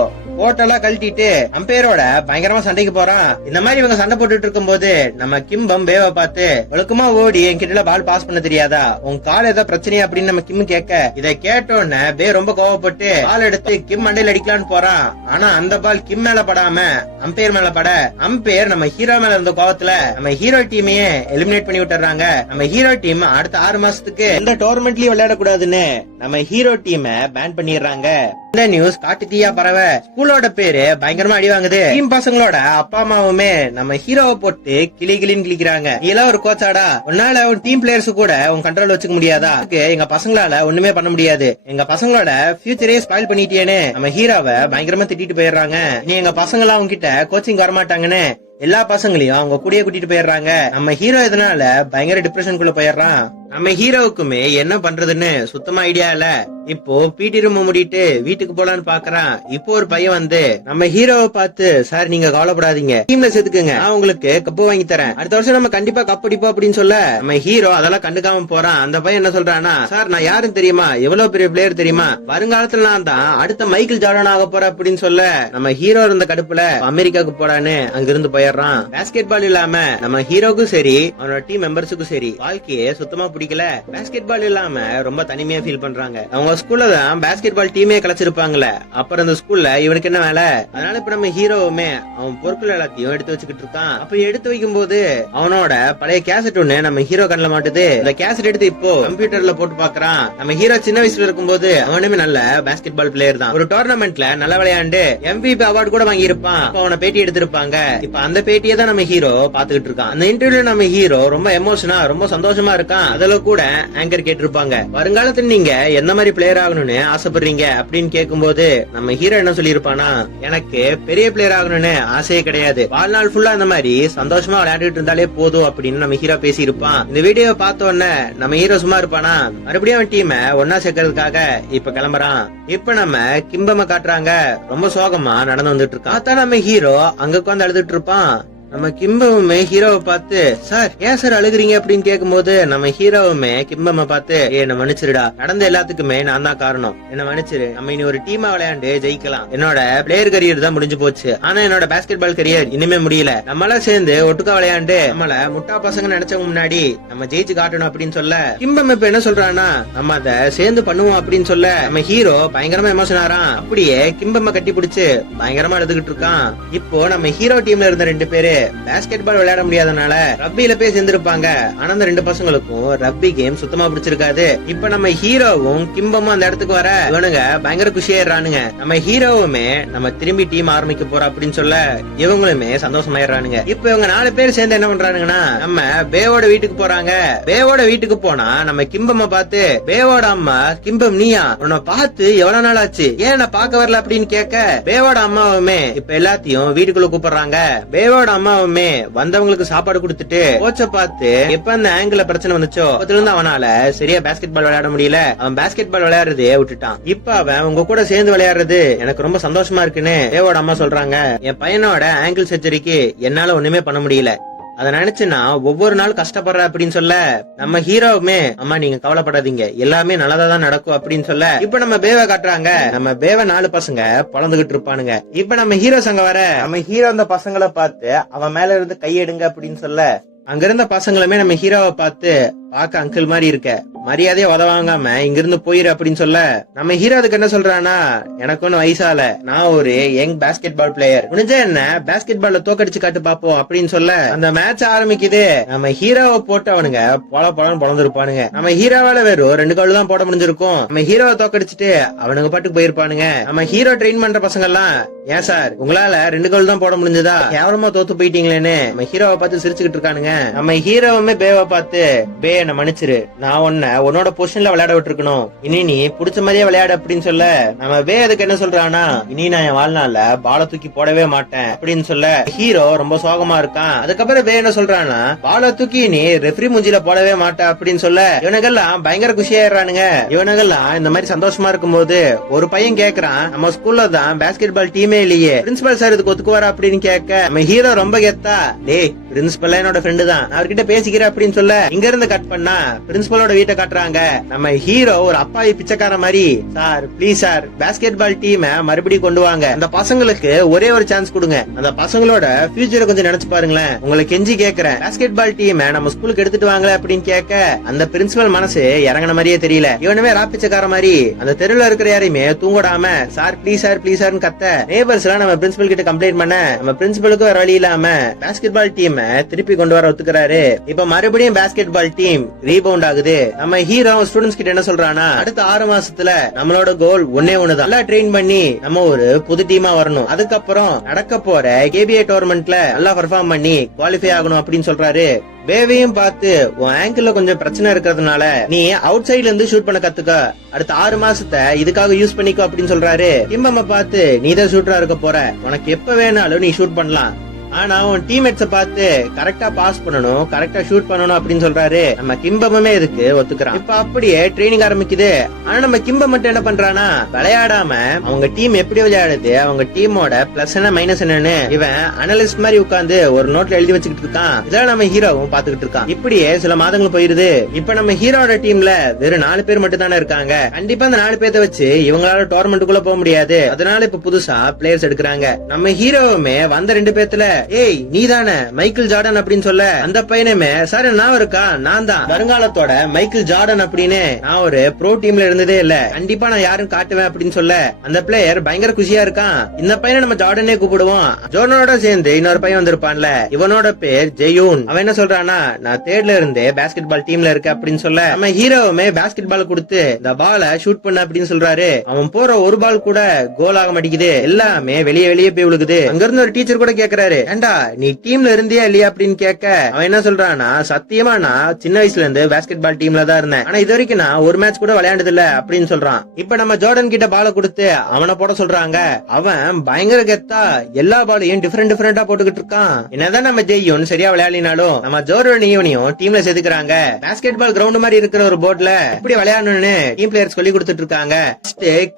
கோட்டெல்லாம் கழட்டிட்டு அம்பையரோட பயங்கரமா சண்டைக்கு போறான். இந்த மாதிரி இவங்க சண்டை போட்டுட்டு இருக்கும் போது நம்ம கிம்பம் பேவை பார்த்து, ஒழுக்கமா ஓடி என்கிட்ட பால் பாஸ் பண்ண தெரியாதா, உன் கால் ஏதோ பிரச்சனையா அப்படின்னு நம்ம கிம் கேட்க, இதை கேட்டோன்னு பே ரொம்ப கோவப்பட்டு பால் எடுத்து கிம் மண்டையில அடிக்கலான்னு போறான். ஆனா அந்த பால் கிம் மேல படாம அம்பையர் மேல பட அம்பையர் நம்ம ஹீரோ மேல இருந்த கோவத்துல நம்ம ஹீரோ டீமையே எலிமினேட் பண்ணி விட்டுறாங்க. நம்ம ஹீரோ டீம் அடுத்த 6 மாசத்துக்கு இந்த டோர்னமெண்ட்லயும் விளையாட கூடாதுன்னு நம்ம ஹீரோ டீமை பேன் பண்ணிடுறாங்க. இந்த நியூஸ் காட்டு தீயா பரவ ஸ்கூலோட பேரு பயங்கரமா அடி வாங்குது. டீம் பசங்களோட அப்பா அம்மாவுமே நம்ம ஹீரோவை போட்டு கிளி கிளின்னு கிளிக்கிறாங்க. நீ எல்லாம் ஒரு கோச்சாடா, உன்னால உன் டீம் பிளேயர்ஸ் கூட உன் கண்ட்ரோல் வச்சுக்க முடியாதா, எங்க பசங்களால ஒண்ணுமே பண்ண முடியாது, எங்க பசங்களோட ஃபியூச்சரே ஸ்பாயில் பண்ணிட்டேன்னு நம்ம ஹீரோவை பயங்கரமா திட்டிட்டு போயிடுறாங்க. நீ எங்க பசங்களா அவங்க கிட்ட கோச்சிங் வரமாட்டாங்கன்னு எல்லா பசங்களையும் அவங்க கூடயே கூட்டிட்டு போயிடுறாங்க. நம்ம ஹீரோ இதனால பயங்கர டிப்ரெஷனுக்குள்ள போயிடுறான். நம்ம ஹீரோவுக்குமே என்ன பண்றதுன்னு சுத்தமா ஐடியா இல்ல. இப்போ பிடி ரூம் மூடிட்டு வீட்டுக்கு போலான்னு பாக்குறான். இப்போ ஒரு பையன் வந்து நம்ம ஹீரோவை பார்த்து, சார் நீங்க கவலைப்படாதீங்க, டீம்ல சேர்த்துக்குங்க, நான் உங்களுக்கு கப்பு வாங்கி தரேன், அடுத்த வருஷம் நம்ம கண்டிப்பா கப் அடிப்போம் அப்படின்னு சொல்ல நம்ம ஹீரோ அதெல்லாம் கண்டுக்காம போறான். அந்த பையன் என்ன சொல்றானா, சார் நான் யாரும் தெரியுமா, எவ்வளவு பெரிய பிளேயர் தெரியுமா, வருங்காலத்துல நான் தான் அடுத்த மைக்கேல் ஜார்டன் ஆக போறேன் அப்படின்னு சொல்ல நம்ம ஹீரோ இருந்த கடுப்புல அமெரிக்காவுக்கு போறான்னு அங்கிருந்து போயிடுறான். பாஸ்கெட் பால் இல்லாம நம்ம ஹீரோக்கும் சரி அவனோட டீம் மெம்பர்ஸுக்கும் சரி வாழ்க்கையே சுத்தமா பிடிக்கல. பாஸ்கெட் பால் இல்லாம ரொம்ப தனிமையா ஃபீல் பண்றாங்க. அவங்க ஸ்கூல்ல தான் பாஸ்கெட் பால் டீமே கலைச்சிருப்பாங்கல்ல, அப்புறம் அந்த ஸ்கூல்ல இவனுக்கு என்ன வேலை. அதனால இப்ப நம்ம ஹீரோவுமே அவன் பொருட்கள் எல்லாத்தையும் எடுத்து வச்சுக்கிட்டு இருக்கான். அப்ப எடுத்து வைக்கும் போது அவனோட பழைய கேசட் ஒண்ணு நம்ம ஹீரோ கண்ணில் மாட்டுது. இந்த கேசட் எடுத்து இப்போ கம்ப்யூட்டர்ல போட்டு பாக்குறான். நம்ம ஹீரோ சின்ன வயசுல இருக்கும் போது அவனுமே நல்ல பாஸ்கெட் பால் பிளேயர் தான். ஒரு டோர்னமெண்ட்ல நல்ல விளையாண்டு MVP அவார்டு கூட வாங்கி இருப்பான். அவனை பேட்டி எடுத்திருப்பாங்க. இப்ப அந்த பேட்டியை தான் நம்ம ஹீரோ பாத்துக்கிட்டு இருக்கான். அந்த இன்டர்வியூல நம்ம ஹீரோ ரொம்ப எமோஷனா ரொம்ப சந்தோஷமா இருக்கான். அதுல கூட ஆங்கர் கேட்டிருப்பாங்க, வருங்காலத்துல நீங்க எந்த மாதிரி பிளேயர் ஆகணும்னு ஆசைப்படுறீங்க அப்படின்னு கேட்கும்போது நம்ம ஹீரோ என்ன சொல்லியிருப்பானா, எனக்கு பெரிய பிளேயர் ஆகணும்னு ஆசையே கிடையாது, வாழ்நாள் ஃபுல்லா இந்த மாதிரி சந்தோஷமா விளையாடிட்டு இருந்தாலே போதும் அப்படின்னு நம்ம ஹீரோ பேசி இருப்பான். இந்த வீடியோ பார்த்த உடனே நம்ம ஹீரோ சும்மா இருப்பானா, மறுபடியும் அவன் டீமை ஒன்னா சேர்க்கறதுக்காக இப்ப கிளம்புறான். இப்ப நம்ம கிம்பம காட்டுறாங்க, ரொம்ப சோகமா நடந்து வந்துட்டு இருக்கான். அதான் நம்ம ஹீரோ அங்க உட்காந்து அழுதுட்டு இருப்பான். நம்ம கிம்பமுமே ஹீரோவை பார்த்து சார் ஏன் சார் அழுகுறீங்க அப்படின்னு கேட்கும்போது நம்ம ஹீரோவுமே கிம்பம பார்த்து என்ன மன்னிச்சிருடா, நடந்த எல்லாத்துக்குமே நான் தான் காரணம், என்ன மன்னிச்சிரு, நம்ம இனி ஒரு டீமா விளையாண்டு ஜெயிக்கலாம், என்னோட பிளேயர் கரியர் தான் முடிஞ்சு போச்சு, ஆனா என்னோட பாஸ்கெட் பால் கரியர் இனிமே முடியல, நம்மளாம் சேர்ந்து ஒட்டுக்கா விளையாண்டு நம்மள முட்டா பசங்க நினைச்சவங்க முன்னாடி நம்ம ஜெயிச்சு காட்டணும் அப்படின்னு சொல்ல கிம்பம் இப்ப என்ன சொல்றான்னா நம்ம அதை சேர்ந்து பண்ணுவோம் அப்படின்னு சொல்ல நம்ம ஹீரோ பயங்கரமா எமோஷன் ஆறான். அப்படியே கிம்பம்ம கட்டி பிடிச்சு பயங்கரமா எழுதுகிட்டு இருக்கான். இப்போ நம்ம ஹீரோ டீம்ல இருந்த 2 பேரு பாஸ்கெட் பால் விளையாட முடியாதனால ரப்பில போய் சேர்ந்திருப்பாங்க. ஆனா அந்த 2 பசங்களுக்கும் ரப்பி கேம் சுத்தமா பிடிச்சிருக்காது. இப்ப நம்ம ஹீரோவும் கிம்பமும் அந்த இடத்துக்கு வர இவனுங்க பயங்கர குஷியாயிடுறானுங்க. நம்ம ஹீரோவுமே நம்ம திரும்பி டீம் ஆரம்பிக்க போறோம் அப்படின்னு சொல்ல இவங்களுமே சந்தோஷமாயிடுறானுங்க. இப்ப இவங்க 4 பேர் சேர்ந்து என்ன பண்றானுங்கன்னா நம்ம பேவோட வீட்டுக்கு போறாங்க. பேவோட வீட்டுக்கு போனா நம்ம கிம்பம்ம பார்த்து பேவோட அம்மா கிம்பம் நீயா, உன்னை பார்த்து எவ்வளவு நாள் ஆச்சு, ஏன் நான் பாக்க வரல அப்படின்னு கேட்க பேவோட அம்மாவுமே இப்ப எல்லாத்தையும் வீட்டுக்குள்ள கூப்பிடுறாங்க. பேவோட அம்மாவுமே வந்தவங்களுக்கு சாப்பாடு கொடுத்துட்டு கோச்ச பார்த்து எப்ப அந்த ஆங்கிள் பிரச்சனை வந்துச்சோ அதுல இருந்து அவனால சரியா பாஸ்கெட் பால் விளையாட முடியல, அவன் பாஸ்கெட் பால் விளையாடுறதே விட்டுட்டான். இப்ப அவன் உங்க கூட சேர்ந்து விளையாடுறது எனக்கு ரொம்ப சந்தோஷமா இருக்குன்னு பேவோட அம்மா சொல்றாங்க. என் பையனோட ஆங்கிள் சர்ஜரிக்கு என்னால ஒண்ணுமே பண்ண முடியல, அத நினைச்சுன்னா ஒவ்வொரு நாள் கஷ்டப்படுற அப்படின்னு சொல்ல நம்ம ஹீரோவுமே அம்மா நீங்க கவலைப்படாதீங்க எல்லாமே நல்லதா தான் நடக்கும் அப்படின்னு சொல்ல இப்ப நம்ம பேவை காட்டுறாங்க. நம்ம பேவை 4 பசங்க பழந்துகிட்டு இருப்பானுங்க. இப்ப நம்ம ஹீரோ சங்க வர நம்ம ஹீரோ அந்த பசங்களை பார்த்து அவன் மேல இருந்து கையெடுங்க அப்படின்னு சொல்ல அங்க இருந்த பசங்களுமே நம்ம ஹீரோவை பார்த்து பாக்க அங்கிள் மாதிரி இருக்க, மரியாதையா உதவாங்காம இங்க இருந்து போயிரு அப்படின்னு சொல்ல நம்ம ஹீரோ அதுக்கு என்ன சொல்றானா எனக்கு ஒண்ணு வயசால, நான் ஒரு யங் பாஸ்கெட் பால் பிளேயர், முடிஞ்சா என்ன பாஸ்கெட் பால்ல தோக்கடிச்சு காட்டு பாப்போம் அப்படின்னு சொல்ல அந்த மேட்ச் ஆரம்பிக்குது. நம்ம ஹீரோவை போட்டு அவனுங்க பொழன்னு பொழந்திருப்பானுங்க. நம்ம ஹீரோவால வெறும் 2 கோல் தான் போட முடிஞ்சிருக்கும். நம்ம ஹீரோவை தோக்கடிச்சுட்டு அவனுங்க பாட்டுக்கு போயிருப்பானுங்க. நம்ம ஹீரோ ட்ரெயின் பண்ற பசங்க எல்லாம் ஏன் சார் உங்களால 2 கோல் தான் போட முடிஞ்சதா, கேவலமா தோத்து போயிட்டீங்களேன்னு நம்ம ஹீரோவை பார்த்து சிரிச்சுக்கிட்டு இருக்கானுங்க. நம்ம ஹீரோவுமே பேவை பார்த்து பே என்ன மன்னிச்சிரு, நான் உன்னோட பொசிஷன்ல விளையாட விட்டுருக்கணும், இனி நீ புடிச்ச மாதிரியே விளையாடு அப்படின்னு சொல்ல நம்ம பே அதுக்கு என்ன சொல்றானா இனி நான் என் வாழ்நாள்ல பால தூக்கி போடவே மாட்டேன் அப்படின்னு சொல்ல ஹீரோ ரொம்ப சோகமா இருக்கான். அதுக்கப்புறம் பே என்ன சொல்றானா பால தூக்கி நீ ரெஃப்ரி மூஞ்சில போடவே மாட்டேன் அப்படின்னு சொல்ல இவனுங்கெல்லாம் பயங்கர குஷியாயிடுறானுங்க. இவனுங்கெல்லாம் இந்த மாதிரி சந்தோஷமா இருக்கும் போது ஒரு பையன் கேக்குறான் நம்ம ஸ்கூல்ல தான் பாஸ்கெட் பால் டீமே இல்லையே, பிரின்சிபல் சார் இதுக்கு ஒத்துக்குவாரா அப்படின்னு கேட்க நம்ம ஹீரோ ரொம்ப கெத்தா டேய் பிரின்சிபல் என்னோட ஃப்ரெண்டு தான், நான் அவர்கிட்ட பேசிக்கிறேன் அப்படின்னு சொல்ல இங்க இருந்து கட் பண்ணா பிரின்சிபலோட வீட்டை காட்டுறாங்க. நம்ம ஹீரோ ஒரு அப்பாவி பிச்சைக்கார மாதிரி sir please sir basketball team மறுபடியும் கொண்டு வாங்க, அந்த பசங்களுக்கு ஒரே ஒரு சான்ஸ் கொடுங்க, அந்த பசங்களோட ஃபியூச்சரை கொஞ்சம் நினைச்சு பாருங்களேன், உங்களுக்கு கெஞ்சி கேக்குறேன் பாஸ்கெட் பால் டீம் நம்ம ஸ்கூலுக்கு எடுத்துட்டு வாங்க அப்படின்னு கேட்க அந்த பிரின்சிபல் மனசு இறங்கின மாதிரியே தெரியல. இவனுமே ராப்பிச்சக்கார மாதிரி அந்த தெருவில் இருக்கிற யாரையுமே தூங்கடாம சார் ப்ளீஸ் சார் கத்த நேபர்ஸ் எல்லாம் நம்ம பிரின்சிபல் கிட்ட கம்ப்ளைண்ட் பண்ண நம்ம பிரின்சிபலுக்கு வேற வழி இல்லாம பாஸ்கெட் பால் டீம் திருப்பி கொண்டு வர ஒத்துக்கிறாரு. இப்ப மறுபடியும் பாஸ்கெட் பால் டீம் ரீபவுண்ட் ஆகுது. நம்ம ஹீரோ ஸ்டூடெண்ட்ஸ் கிட்ட என்ன சொல்றானா அடுத்த 6 மாசத்துல நம்மளோட கோல் ஒன்னே ஒண்ணுதான், நல்லா ட்ரெயின் பண்ணி நம்ம ஒரு புது டீமா வரணும், அதுக்கப்புறம் நடக்க போற கேபிஏ டோர்னமெண்ட்ல நல்லா பெர்ஃபார்ம் பண்ணி குவாலிஃபை ஆகணும் அப்படின்னு சொல்றாரு. பேவையும் பார்த்து உன் ஆங்கிள் கொஞ்சம் பிரச்சனை இருக்கிறதுனால நீ அவுட் சைட்ல இருந்து ஷூட் பண்ண கத்துக்க, அடுத்த 6 மாசத்தை இதுக்காக யூஸ் பண்ணிக்கோ அப்படின்னு சொல்றாரு. கிம்பம்ம பார்த்து நீ தான் ஷூட்டரா இருக்க போற, உனக்கு எப்ப வேணாலும் நீ ஷூட் பண்ணலாம், ஆனா உன் டீம்மேட்ஸ பார்த்து கரெக்டா பாஸ் பண்ணணும், கரெக்டா ஷூட் பண்ணணும் அப்படின்னு சொல்றாரு. நம்ம கிம்பமே இதுக்கு ஒத்துக்கிறான். இப்ப அப்படியே ட்ரைனிங் ஆரம்பிக்குது. ஆனா நம்ம கிம்பம் மட்டும் என்ன பண்றானா விளையாடாம அவங்க டீம் எப்படி விளையாடுது, அவங்க டீமோட பிளஸ் என்ன மைனஸ் என்னன்னு இவன் அனலிஸ்ட் மாதிரி உட்கார்ந்து ஒரு நோட்ல எழுதி வச்சுக்கிட்டு இருக்கான். இதெல்லாம் நம்ம ஹீரோவும் பாத்துக்கிட்டு இருக்கான். இப்படியே சில மாதங்கள் போயிருது. இப்ப நம்ம ஹீரோட டீம்ல வெறும் 4 பேர் மட்டும் தானே இருக்காங்க. கண்டிப்பா அந்த 4 பேர்த்த வச்சு இவங்களால டோர்னமெண்ட்டுக்குள்ள போக முடியாது. அதனால இப்ப புதுசா பிளேயர்ஸ் எடுக்கிறாங்க. நம்ம ஹீரோவுமே வந்த 2 பேர்த்துல ஏய் நீ தானே மைக்கேல் ஜார்டன் அப்படின்னு சொல்ல அந்த பையனுமே சார் நான் இருக்கா, நான் தான் வருங்காலத்தோட மைக்கேல் ஜார்டன் அப்படின்னு, நான் ஒரு ப்ரோ டீம்ல இருந்ததே இல்ல, கண்டிப்பா நான் யாரும் காட்டுவேன் அப்படின்னு சொல்ல அந்த பிளேயர் பயங்கர குஷியா இருக்கான். இந்த பையனை நம்ம ஜார்டனே கூப்பிடுவோம். ஜார்டனோட சேர்ந்து இன்னொரு பையன் வந்திருப்பான்ல, இவனோட பேர் ஜெயூன். அவன் என்ன சொல்றானா நான் 3rd இருந்து பாஸ்கெட் பால் டீம்ல இருக்க அப்படின்னு சொல்ல நம்ம ஹீரோவுமே பாஸ்கெட் பால் கொடுத்து இந்த பால ஷூட் பண்ண அப்படின்னு சொல்றாரு. அவன் போற ஒரு பால் கூட கோல் ஆக மாட்டேங்குது, எல்லாமே வெளியே போய் விழுகுது. அங்க இருந்து ஒரு டீச்சர் கூட கேக்குறாரு ஏண்டா நீ டீம்ல இருந்தியா இல்லையா அப்படின்னு கேட்க அவன் என்ன சொல்றானா சத்தியமா நான் சின்ன வயசுல இருந்து பாஸ்கெட் பால் டீம்ல தான் இருந்தேன், ஆனா இது வரைக்கும் நான் ஒரு மேட்ச் கூட விளையாண்டது இல்ல அப்படின்னு சொல்றான். இப்ப நம்ம ஜார்டன் கிட்ட பால கொடுத்து அவனை போட சொல்றாங்க. அவன் பயங்கர கெத்தா எல்லா பாலையும் டிஃபரெண்டா போட்டுக்கிட்டு இருக்கான். என்னதான் நம்ம ஜெய்யும் சரியா விளையாடினாலும் நம்ம ஜோர்டனையும் டீம்ல சேர்த்துக்கிறாங்க. பாஸ்கெட் பால் கிரவுண்ட் மாதிரி இருக்கிற ஒரு போர்ட்ல இப்படி விளையாடணும்னு டீம் பிளேயர்ஸ் சொல்லி கொடுத்துட்டு இருக்காங்க.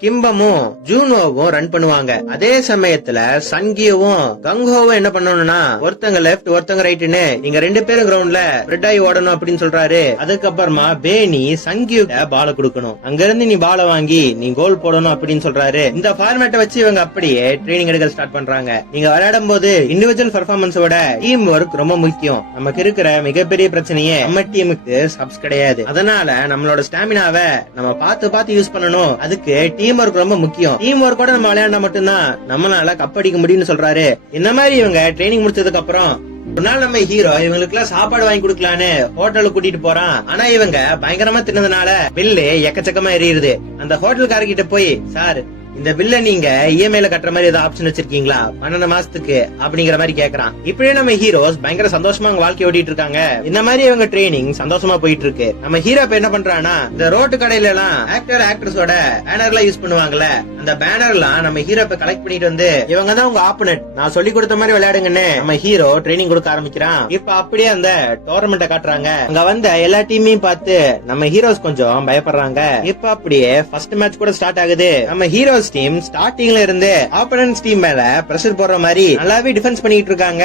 கிம்பமும் ஜூனோவும் ரன் பண்ணுவாங்க. அதே சமயத்துல சன்கியோவும் கங்கோவும் என்ன பண்ணணும்னா ஒருத்தங்க லெஃப்ட் ஒருத்தங்க ரைட்னு நீங்க 2 பேரும் கிரவுண்ட்ல ஸ்ப்ரெட் ஆகி ஓடணும் அப்படின்னு சொல்றாரு. அதுக்கப்புறமா பேனி சங்கிட்ட பால கொடுக்கணும், அங்க இருந்து நீ பால வாங்கி நீ கோல் போடணும் அப்படின்னு சொல்றாரு. இந்த ஃபார்மேட்டை வச்சு இவங்க அப்படியே ட்ரைனிங் எடுக்க ஸ்டார்ட் பண்றாங்க. நீங்க விளையாடும் போது இண்டிவிஜுவல் பெர்ஃபார்மன்ஸோட டீம் ஒர்க் ரொம்ப முக்கியம். நமக்கு இருக்கிற மிகப்பெரிய பிரச்சனையே நம்ம டீமுக்கு சப்ஸ் கிடையாது. அதனால நம்மளோட ஸ்டாமினாவை நம்ம பார்த்து யூஸ் பண்ணணும். அதுக்கு டீம் ஒர்க் ரொம்ப முக்கியம். டீம் ஒர்க்கோட நம்ம விளையாண்டா மட்டும்தான் நம்மளால கப்படிக்க முடியும்னு சொல்றாரு. இந்த மாதிரி இவங்க ட்ரைனிங் முடிச்சதுக்கு அப்புறம் ஒரு நாள் நம்ம ஹீரோ இவங்களுக்கு எல்லாம் சாப்பாடு வாங்கி கொடுக்கலான்னு ஹோட்டலுக்கு கூட்டிட்டு போறான். ஆனா இவங்க பயங்கரமா தின்னதுனால பில்லு எக்கச்சக்கமா எரியுது. அந்த ஹோட்டல்காரர்கிட்ட போய், சார் இந்த பில்ல நீங்க இஎம்ஐல கட்டுற மாதிரி ஏதாவது ஆப்ஷன் வச்சிருக்கீங்களா 12 மாசத்துக்கு அப்படிங்கிற மாதிரி கேக்குறான். இப்படியே நம்ம ஹீரோஸ் பயங்கர சந்தோஷமா அவங்க வாழ்க்கை ஓட்டிட்டு இருக்காங்க. இந்த மாதிரி இவங்க ட்ரைனிங் சந்தோஷமா போயிட்டு இருக்கு. நம்ம ஹீரோ இப்ப என்ன பண்றானா, இந்த ரோட்டு கடையில எல்லாம் ஆக்டர்ஸோட பேனர்லாம் யூஸ் பண்ணுவாங்கல்ல, அந்த பேனர்லாம் நம்ம ஹீரோ இப்ப கலெக்ட் பண்ணிட்டு வந்து இவங்க தான் உங்க ஆப்போனன்ட், நான் சொல்லி கொடுத்த மாதிரி விளையாடுங்கன்னு நம்ம ஹீரோ ட்ரைனிங் கொடுக்க ஆரம்பிக்கிறான். இப்ப அப்படியே அந்த டோர்னமெண்ட காட்டுறாங்க. அங்க வந்த எல்லா டீமையும் பார்த்து நம்ம ஹீரோஸ் கொஞ்சம் பயப்படுறாங்க. இப்ப அப்படியே ஃபர்ஸ்ட் மேட்ச் கூட ஸ்டார்ட் ஆகுது. நம்ம ஹீரோஸ் டீம் ஸ்டார்டிங்ல இருந்து ஆப்போனன்ட் டீம் மேல பிரஷர் போடுற மாதிரி நல்லாவே டிஃபென்ஸ் பண்ணிட்டு இருக்காங்க.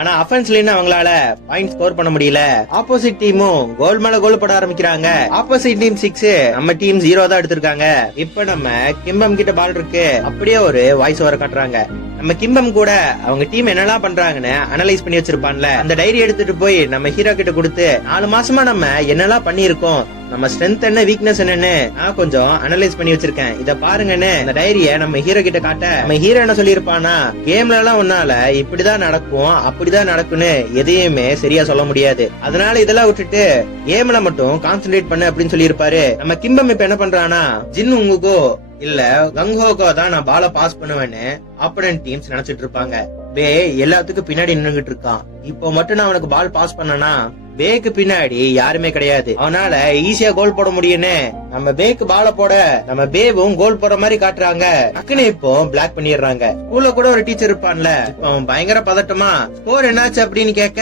ஆனா அஃபென்ஸ்ல அவங்களால பாயிண்ட் ஸ்கோர் பண்ண முடியல. ஆப்போசிட் டீமும் கோல் மேல கோல் போட ஆரம்பிக்கிறாங்க. ஆப்போசிட் டீம் 6, நம்ம டீம் 0 தான் எடுத்திருக்காங்க. இப்ப நம்ம கிம்பம் கிட்ட பால் இருக்கு. அப்படியே ஒரு வாய்ஸ் ஓவர் காட்டுறாங்க. நம்ம கிம்பம் கூட அவங்க டீம் என்னெல்லாம் பண்றாங்கன்னு அனலைஸ் பண்ணி வச்சிருப்பான்ல, அந்த டைரி எடுத்துட்டு போய் நம்ம ஹீரோ கிட்ட கொடுத்து 4 மாசமா நம்ம என்னெல்லாம் பண்ணிருக்கோம், நம்ம ஸ்ட்ரென்த் என்ன வீக்னஸ் என்னன்னு நான் கொஞ்சம் அனலைஸ் பண்ணி வச்சிருக்கேன், இத பாருங்கன்னு அந்த டைரிய நம்ம ஹீரோ கிட்ட காட்ட நம்ம ஹீரோ என்ன சொல்லிருப்பானா, கேம்ல எல்லாம் ஒன்னால இப்படிதான் நடக்கும் அப்படிதான் நடக்கும்னு எதையுமே சரியா சொல்ல முடியாது, அதனால இதெல்லாம் விட்டுட்டு கேம்ல மட்டும் கான்சென்ட்ரேட் பண்ணு அப்படின்னு சொல்லியிருப்பாரு. நம்ம கிம்பம் இப்ப என்ன பண்றானா, ஜின் உங்குகோ இல்ல கங்கோகோ தான் நான் பால பாஸ் பண்ணுவேன்னு ஆப்போனன்ட் டீம்ஸ் நினைச்சிட்டு இருப்பாங்க. பே எல்லாத்துக்கும் பின்னாடி நின்னுகிட்டு இருக்கான். இப்போ மட்டும் நான் அவனுக்கு பால் பாஸ் பண்ணனா பேக்கு பின்னாடி யாருமே கிடையாது, அவனால ஈஸியா கோல் போட முடியும்னு நம்ம பேக்கு பால போட நம்ம பேவும் கோல் போற மாதிரி காட்டுறாங்க. டக்குனு இப்போ பிளாக் பண்ணிடுறாங்க. ஸ்கூல்ல கூட ஒரு டீச்சர் இருப்பான்ல, இப்போ அவன் பயங்கர பதட்டமா ஸ்கோர் என்னாச்சு அப்படின்னு கேட்க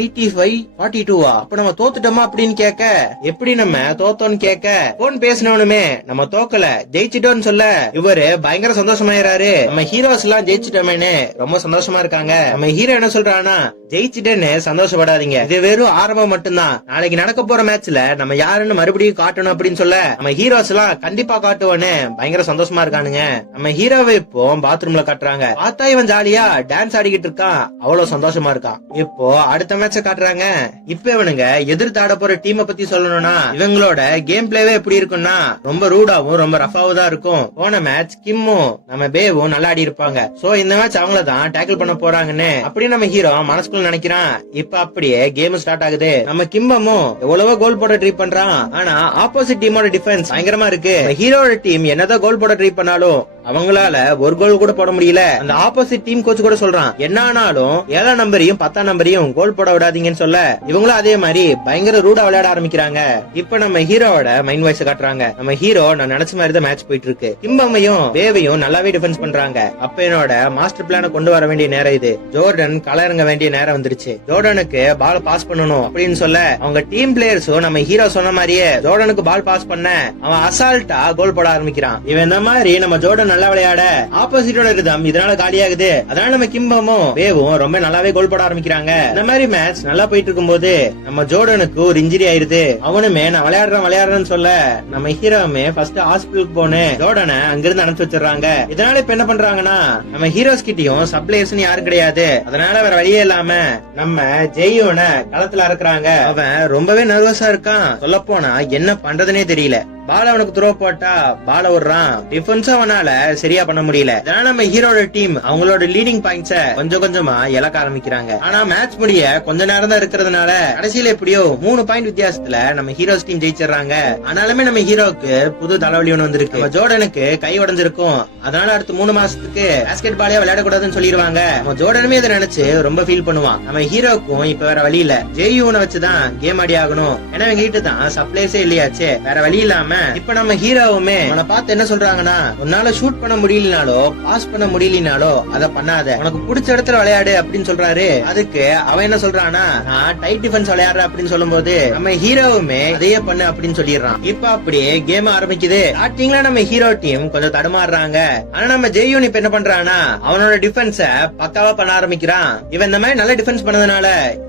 85-42 அப்ப நம்ம தோத்துட்டோமா அப்படின்னு கேட்க, எப்படி நம்ம தோத்தோன்னு கேட்க, போன் பேசினவனுமே நம்ம தோக்கல ஜெயிச்சிட்டோன்னு சொல்ல இவரு பயங்கர சந்தோஷமாயிராரு. நம்ம ஹீரோஸ் எல்லாம் ஜெயிச்சிட்டோமேன்னு ரொம்ப சந்தோஷமா இருக்காங்க. நம்ம ஹீரோ என்ன சொல்றானா, ஜெயிச்சிட்டேன்னு சந்தோஷப்படாதீங்க, இது வெறும் ஆரம்பம் மட்டும்தான், நாளைக்கு நடக்க போற மேட்ச்ல நம்ம யாருன்னு மறுபடியும் காட்டணும் அப்படின்னு சொல்ல நம்ம ஹீரோஸ் எல்லாம் கண்டிப்பா காட்டுவோன்னு பயங்கர சந்தோஷமா இருக்கானுங்க. நம்ம ஹீரோவை இப்போ பாத்ரூம்ல காட்டுறாங்க. பார்த்தா இவன் ஜாலியா டான்ஸ் ஆடிக்கிட்டு இருக்கான், அவ்வளவு சந்தோஷமா இருக்கான். இப்போ அடுத்த மேட்ச காட்டுறாங்க. இப்ப இவனுங்க எதிர்த்து ஆட போற டீமை பத்தி சொல்லணும்னா இவங்களோட கேம் பிளேவே எப்படி இருக்கும்னா ரொம்ப ரூடாவும் ரொம்ப ரஃபாவும் தான் இருக்கும். போன மேட்ச் கிம்மும் நம்ம பேவும் நல்லா ஆடி இருப்பாங்க. சோ இந்த மேட்ச் அவங்கள தான் டேக்கிள் பண்ண போறாங்கன்னு அப்படி நம்ம ஹீரோ மனசுக்குள்ள நினைக்கிறான். இப்ப அப்படியே கேம் ஸ்டார்ட் ஆகுது. நம்ம கிம்பமும் எவ்வளவோ கோல் போட ட்ரை பண்றான். ஆனா ஆப்போசிட் டீமோட டிஃபென்ஸ் பயங்கரமா இருக்கு. ஹீரோட டீம் என்னதான் கோல் போட ட்ரை பண்ணாலும் அவங்களால ஒரு கோல் கூட போட முடியல. அந்த ஆப்போசிட் டீம் கோச் கூட சொல்றான், என்ன ஆனாலும் 7ஆம் நம்பரையும் 10ஆம் நம்பரையும் கோல் போட விடாதீங்கன்னு சொல்ல இவங்களும் அதே மாதிரி பயங்கர ரூடா விளையாட ஆரம்பிக்கிறாங்க. இப்ப நம்ம ஹீரோவோட மைண்ட் வாய்ஸ் காட்டுறாங்க. நம்ம ஹீரோ நான் நினைச்ச மாதிரி தான் மேட்ச் போயிட்டு இருக்கு. கிம்பமையும் வேவையும் நல்லாவே டிஃபென்ஸ் பண்றாங்க. அப்ப என்னோட மாஸ்டர் பிளான கொண்டு வர வேண்டிய நேரம் இது. ஜோர்டன் கள வேண்டிய நேரம் வந்துருச்சு. ஜோர்டனுக்கு பால் பாஸ் பண்ணணும் அப்படின்னு சொல்ல அவங்க டீம் பிளேயர்ஸும் நம்ம ஹீரோ சொன்ன மாதிரியே ஜோர்டனுக்கு பால் பாஸ் பண்ண அவன் அசால்ட்டா கோல் போட ஆரம்பிக்கிறான். இவன் இந்த மாதிரி நம்ம ஜோர்டன் நல்லா விளையாட ஆப்போசிட்டோட ரிதம் இதனால காலியாகுது. அதனால நம்ம கிம்பமும் வேவும் ரொம்ப நல்லாவே கோல் போட ஆரம்பிக்கிறாங்க. இந்த மாதிரி மேட்ச் நல்லா போயிட்டு இருக்கும் போது நம்ம ஜோர்டனுக்கு ஒரு இன்ஜுரி ஆயிருது. அவனுமே நான் விளையாடுறேன்னு சொல்ல நம்ம ஹீரோவுமே ஃபர்ஸ்ட் ஹாஸ்பிட்டலுக்கு போன ஜோர்டனை அங்கிருந்து அனுப்பிச்சு வச்சிடறாங்க. இதனால இப்ப என்ன பண்றாங்கன்னா நம்ம ஹீரோஸ் கிட்டயும் சப்ளையர்ஸ் யாரும் கிடையாது. அதனால வேற வழியே இல்லாம நம்ம ஜெய்யோன களத்துல இறக்குறாங்க. அவன் ரொம்பவே நர்வஸா இருக்கான். சொல்ல போனா என்ன பண்றதுனே தெரியல. பால் அவனுக்கு த்ரோ போட்டா பால விடுறான். டிஃபென்ஸும் அவனால சரியா பண்ண முடியல. அதனால நம்ம ஹீரோட டீம் அவங்களோட லீடிங் பாயிண்ட்ஸ கொஞ்சம் கொஞ்சமா இழக்க ஆரம்பிக்கிறாங்க. ஆனா மேட்ச் முடிய கொஞ்ச நேரம் தான் இருக்கிறதுனால கடைசியில எப்படியோ 3 பாயிண்ட் வித்தியாசத்துல நம்ம ஹீரோஸ் டீம் ஜெயிச்சிடறாங்க. ஆனாலுமே நம்ம ஹீரோக்கு புது தலைவலி ஒண்ணு வந்திருக்கு. நம்ம ஜோர்டனுக்கு கை உடைஞ்சிருக்கும். அதனால அடுத்த 3 மாசத்துக்கு பாஸ்கெட் பாலே விளையாடக்கூடாதுன்னு சொல்லிடுவாங்க. நம்ம ஜோர்டனுமே இதை நினைச்சு ரொம்ப ஃபீல் பண்ணுவான். நம்ம ஹீரோக்கும் இப்ப வேற வழி இல்ல, ஜெய்யூனை வச்சுதான் கேம் ஆடி ஆகணும். ஏன்னா எங்க கிட்ட தான் சப்ளைஸே இல்லையாச்சு. வேற வழி இல்லாம இப்ப நம்ம ஹீரோவுமே அவனை பார்த்து என்ன சொல்றாங்கன்னா, உன்னால ஷூட் பண்ண முடியலனாலோ பாஸ் பண்ண முடியலனாலோ அதை பண்ணாத, உனக்கு பிடிச்ச இடத்துல விளையாடு அப்படின்னு சொல்றாரு. அதுக்கு அவன் என்ன சொல்றானா, நான் டைட் டிஃபென்ஸ் விளையாடுற அப்படின்னு சொல்லும் போது நம்ம ஹீரோவுமே அதையே பண்ணு அப்படின்னு சொல்லிடுறான். இப்ப அப்படியே கேம் ஆரம்பிக்குது. ஸ்டார்டிங்ல நம்ம ஹீரோ டீம் கொஞ்சம் தடுமாறுறாங்க. ஆனா நம்ம ஜெய்யூன் இப்ப என்ன பண்றானா, அவனோட டிஃபென்ஸ பக்காவா பண்ண ஆரம்பிக்கிறான். இவன் இந்த மாதிரி நல்ல டிஃபென்ஸ் பண்ணதுனால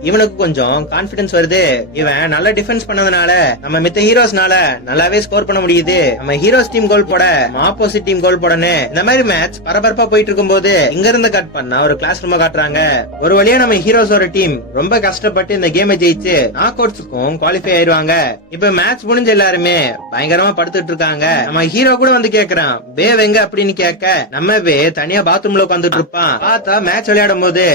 இவனுக்கு கொஞ்சம் கான்பிடன்ஸ் வருது. இவன் நல்ல டிஃபென்ஸ் பண்ணதுனால நம்ம மித்த ஹீரோஸ்னால நல்லாவே ஸ்கோர் பண்ண முடியுது. நம்ம ஹீரோஸ் டீம் கோல் போட, ஆப்போசிட் டீம் கோல் போடன்னு இந்த மாதிரி மேட்ச் பரபரப்பா போயிட்டு இருக்கும் போது இங்க இருந்து கட் பண்ணா ஒரு கிளாஸ் ரூம் காட்டுறாங்க. ஒரு வழியா நம்ம ஹீரோஸோட டீம் ரொம்ப கஷ்டப்பட்டு இந்த கேமை ஜெயிச்சு நாக் அவுட்ஸ்க்கும் குவாலிஃபை ஆயிருவாங்க. இப்ப மேட்ச் முடிஞ்ச எல்லாருமே பயங்கரமா படுத்துட்டு இருக்காங்க. நம்ம ஹீரோ கூட வந்து கேக்குறான், வேவ் எங்க அப்படின்னு கேட்க நம்ம வே தனியா பாத்ரூம்ல உட்காந்துட்டு இருப்பான். பார்த்தா மேட்ச் விளையாடும் போது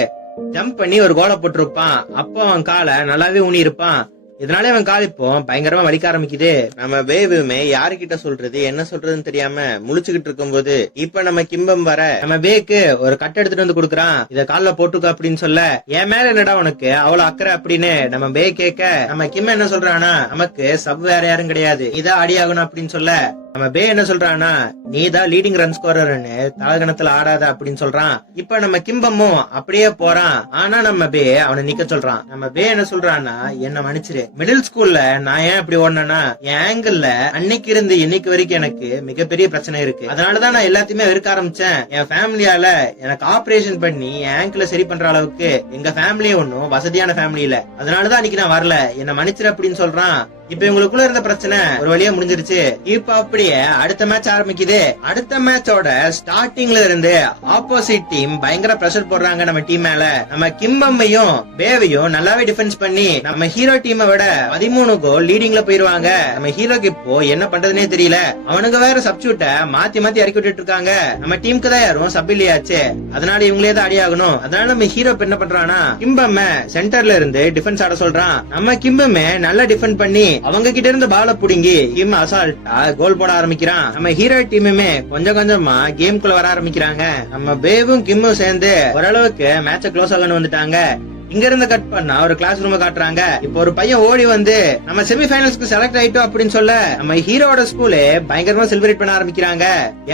ஜம்ப் பண்ணி ஒரு கோலை போட்டிருப்பான். அப்போ அவன் காலை நல்லாவே ஊனி இருப்பான். இதனால அவன் கால் இப்போ பயங்கரமா வலிக்க ஆரம்பிக்குது. நம்ம வேவுமே யாருகிட்ட சொல்றது என்ன சொல்றதுன்னு தெரியாம முழிச்சுக்கிட்டு இருக்கும் போது இப்ப நம்ம கிம்பம் வர நம்ம வேக்கு ஒரு கட்டை எடுத்துட்டு வந்து குடுக்கறான். இத கால்ல போட்டுக்க அப்படின்னு சொல்ல, என் மேல என்னடா உனக்கு அவ்வளவு அக்கறை அப்படின்னு நம்ம வே கேட்க, நம்ம கிம் என்ன சொல்றானா, நமக்கு சப் வேற யாரும் கிடையாது, இதான் அடி ஆகணும் அப்படின்னு சொல்ல, நம்ம பே என்ன சொல்றானா, நீதான் லீடிங் ரன் ஸ்கோரர்னு தலகணத்துல ஆடாத அப்படின்னு சொல்றான். இப்ப நம்ம கிம்பமும் அப்படியே போறான். ஆனா நம்ம பே அவனை நிக்க சொல்றான். நம்ம பே என்ன சொல்றான்னா, என்ன மன்னிச்சிரு, மிடில் ஸ்கூல்ல நான் ஏன் இப்படி ஓடனா, என் ஆங்கிள் அன்னைக்கு இருந்து இன்னைக்கு வரைக்கும் எனக்கு மிகப்பெரிய பிரச்சனை இருக்கு. அதனாலதான் நான் எல்லாத்தையுமே வெறுக்க ஆரம்பிச்சேன். என் ஃபேமிலியால எனக்கு ஆபரேஷன் பண்ணி என் ஆங்கிள் சரி பண்ற அளவுக்கு எங்க ஃபேமிலியே ஒன்னும் வசதியான ஃபேமிலி இல்ல. அதனாலதான் அன்னைக்கு நான் வரல, என்ன மன்னிச்சிரு அப்படின்னு சொல்றான். இப்ப இவங்களுக்குள்ள இருந்த பிரச்சனை ஒரு வழியா முடிஞ்சிருச்சு. இப்ப அப்படியே அடுத்த மேட்ச் ஆரம்பிக்குது. அடுத்த மேட்சோட ஸ்டார்டிங்ல இருந்து ஆப்போசிட் டீம் பயங்கர பிரஷர் போடுறாங்க நம்ம டீம் மேல. நம்ம கிம்பம்மையும் பேவையும் நல்லாவே டிஃபென்ஸ் பண்ணி நம்ம ஹீரோ டீமை விட 13 கோல் லீடிங்ல போயிருவாங்க. நம்ம ஹீரோக்கு இப்போ என்ன பண்றதுனே தெரியல. அவனுங்க வேற சப்ஸ்டியூட்ட மாத்தி மாத்தி இறக்கி விட்டுட்டு இருக்காங்க. நம்ம டீமுக்கு தான் யாரும் சப் இல்லையாச்சு, அதனால இவங்களே தான் அடி ஆகணும். அதனால நம்ம ஹீரோ என்ன பண்றானா, கிம்பம்ம சென்டர்ல இருந்து டிஃபென்ஸ் ஆட சொல்றான். நம்ம கிம்பமே நல்லா டிஃபெண்ட் பண்ணி அவங்க கிட்ட இருந்து பால புடுங்கி கிம் அசால்ட்டா கோல் போட ஆரம்பிக்கிறான். நம்ம ஹீரோ டீமுமே கொஞ்சம் கொஞ்சமா கேம்குள்ள வர ஆரம்பிக்கிறாங்க. நம்ம பேவும் கிம்மும் சேர்ந்து ஓரளவுக்கு மேட்ச க்ளோஸ் ஆகணும்னு வந்துட்டாங்க. இங்க இருந்து கட் பண்ணா ஒரு கிளாஸ் ரூம் காட்டுறாங்க. இப்போ ஒரு பையன் ஓடி வந்து நம்ம செமிஃபைனல்ஸ்க்கு செலக்ட் ஆயிட்டோம் அப்படின்னு சொல்ல நம்ம ஹீரோட ஸ்கூலே பயங்கரமா செலிப்ரேட் பண்ண ஆரம்பிக்கிறாங்க.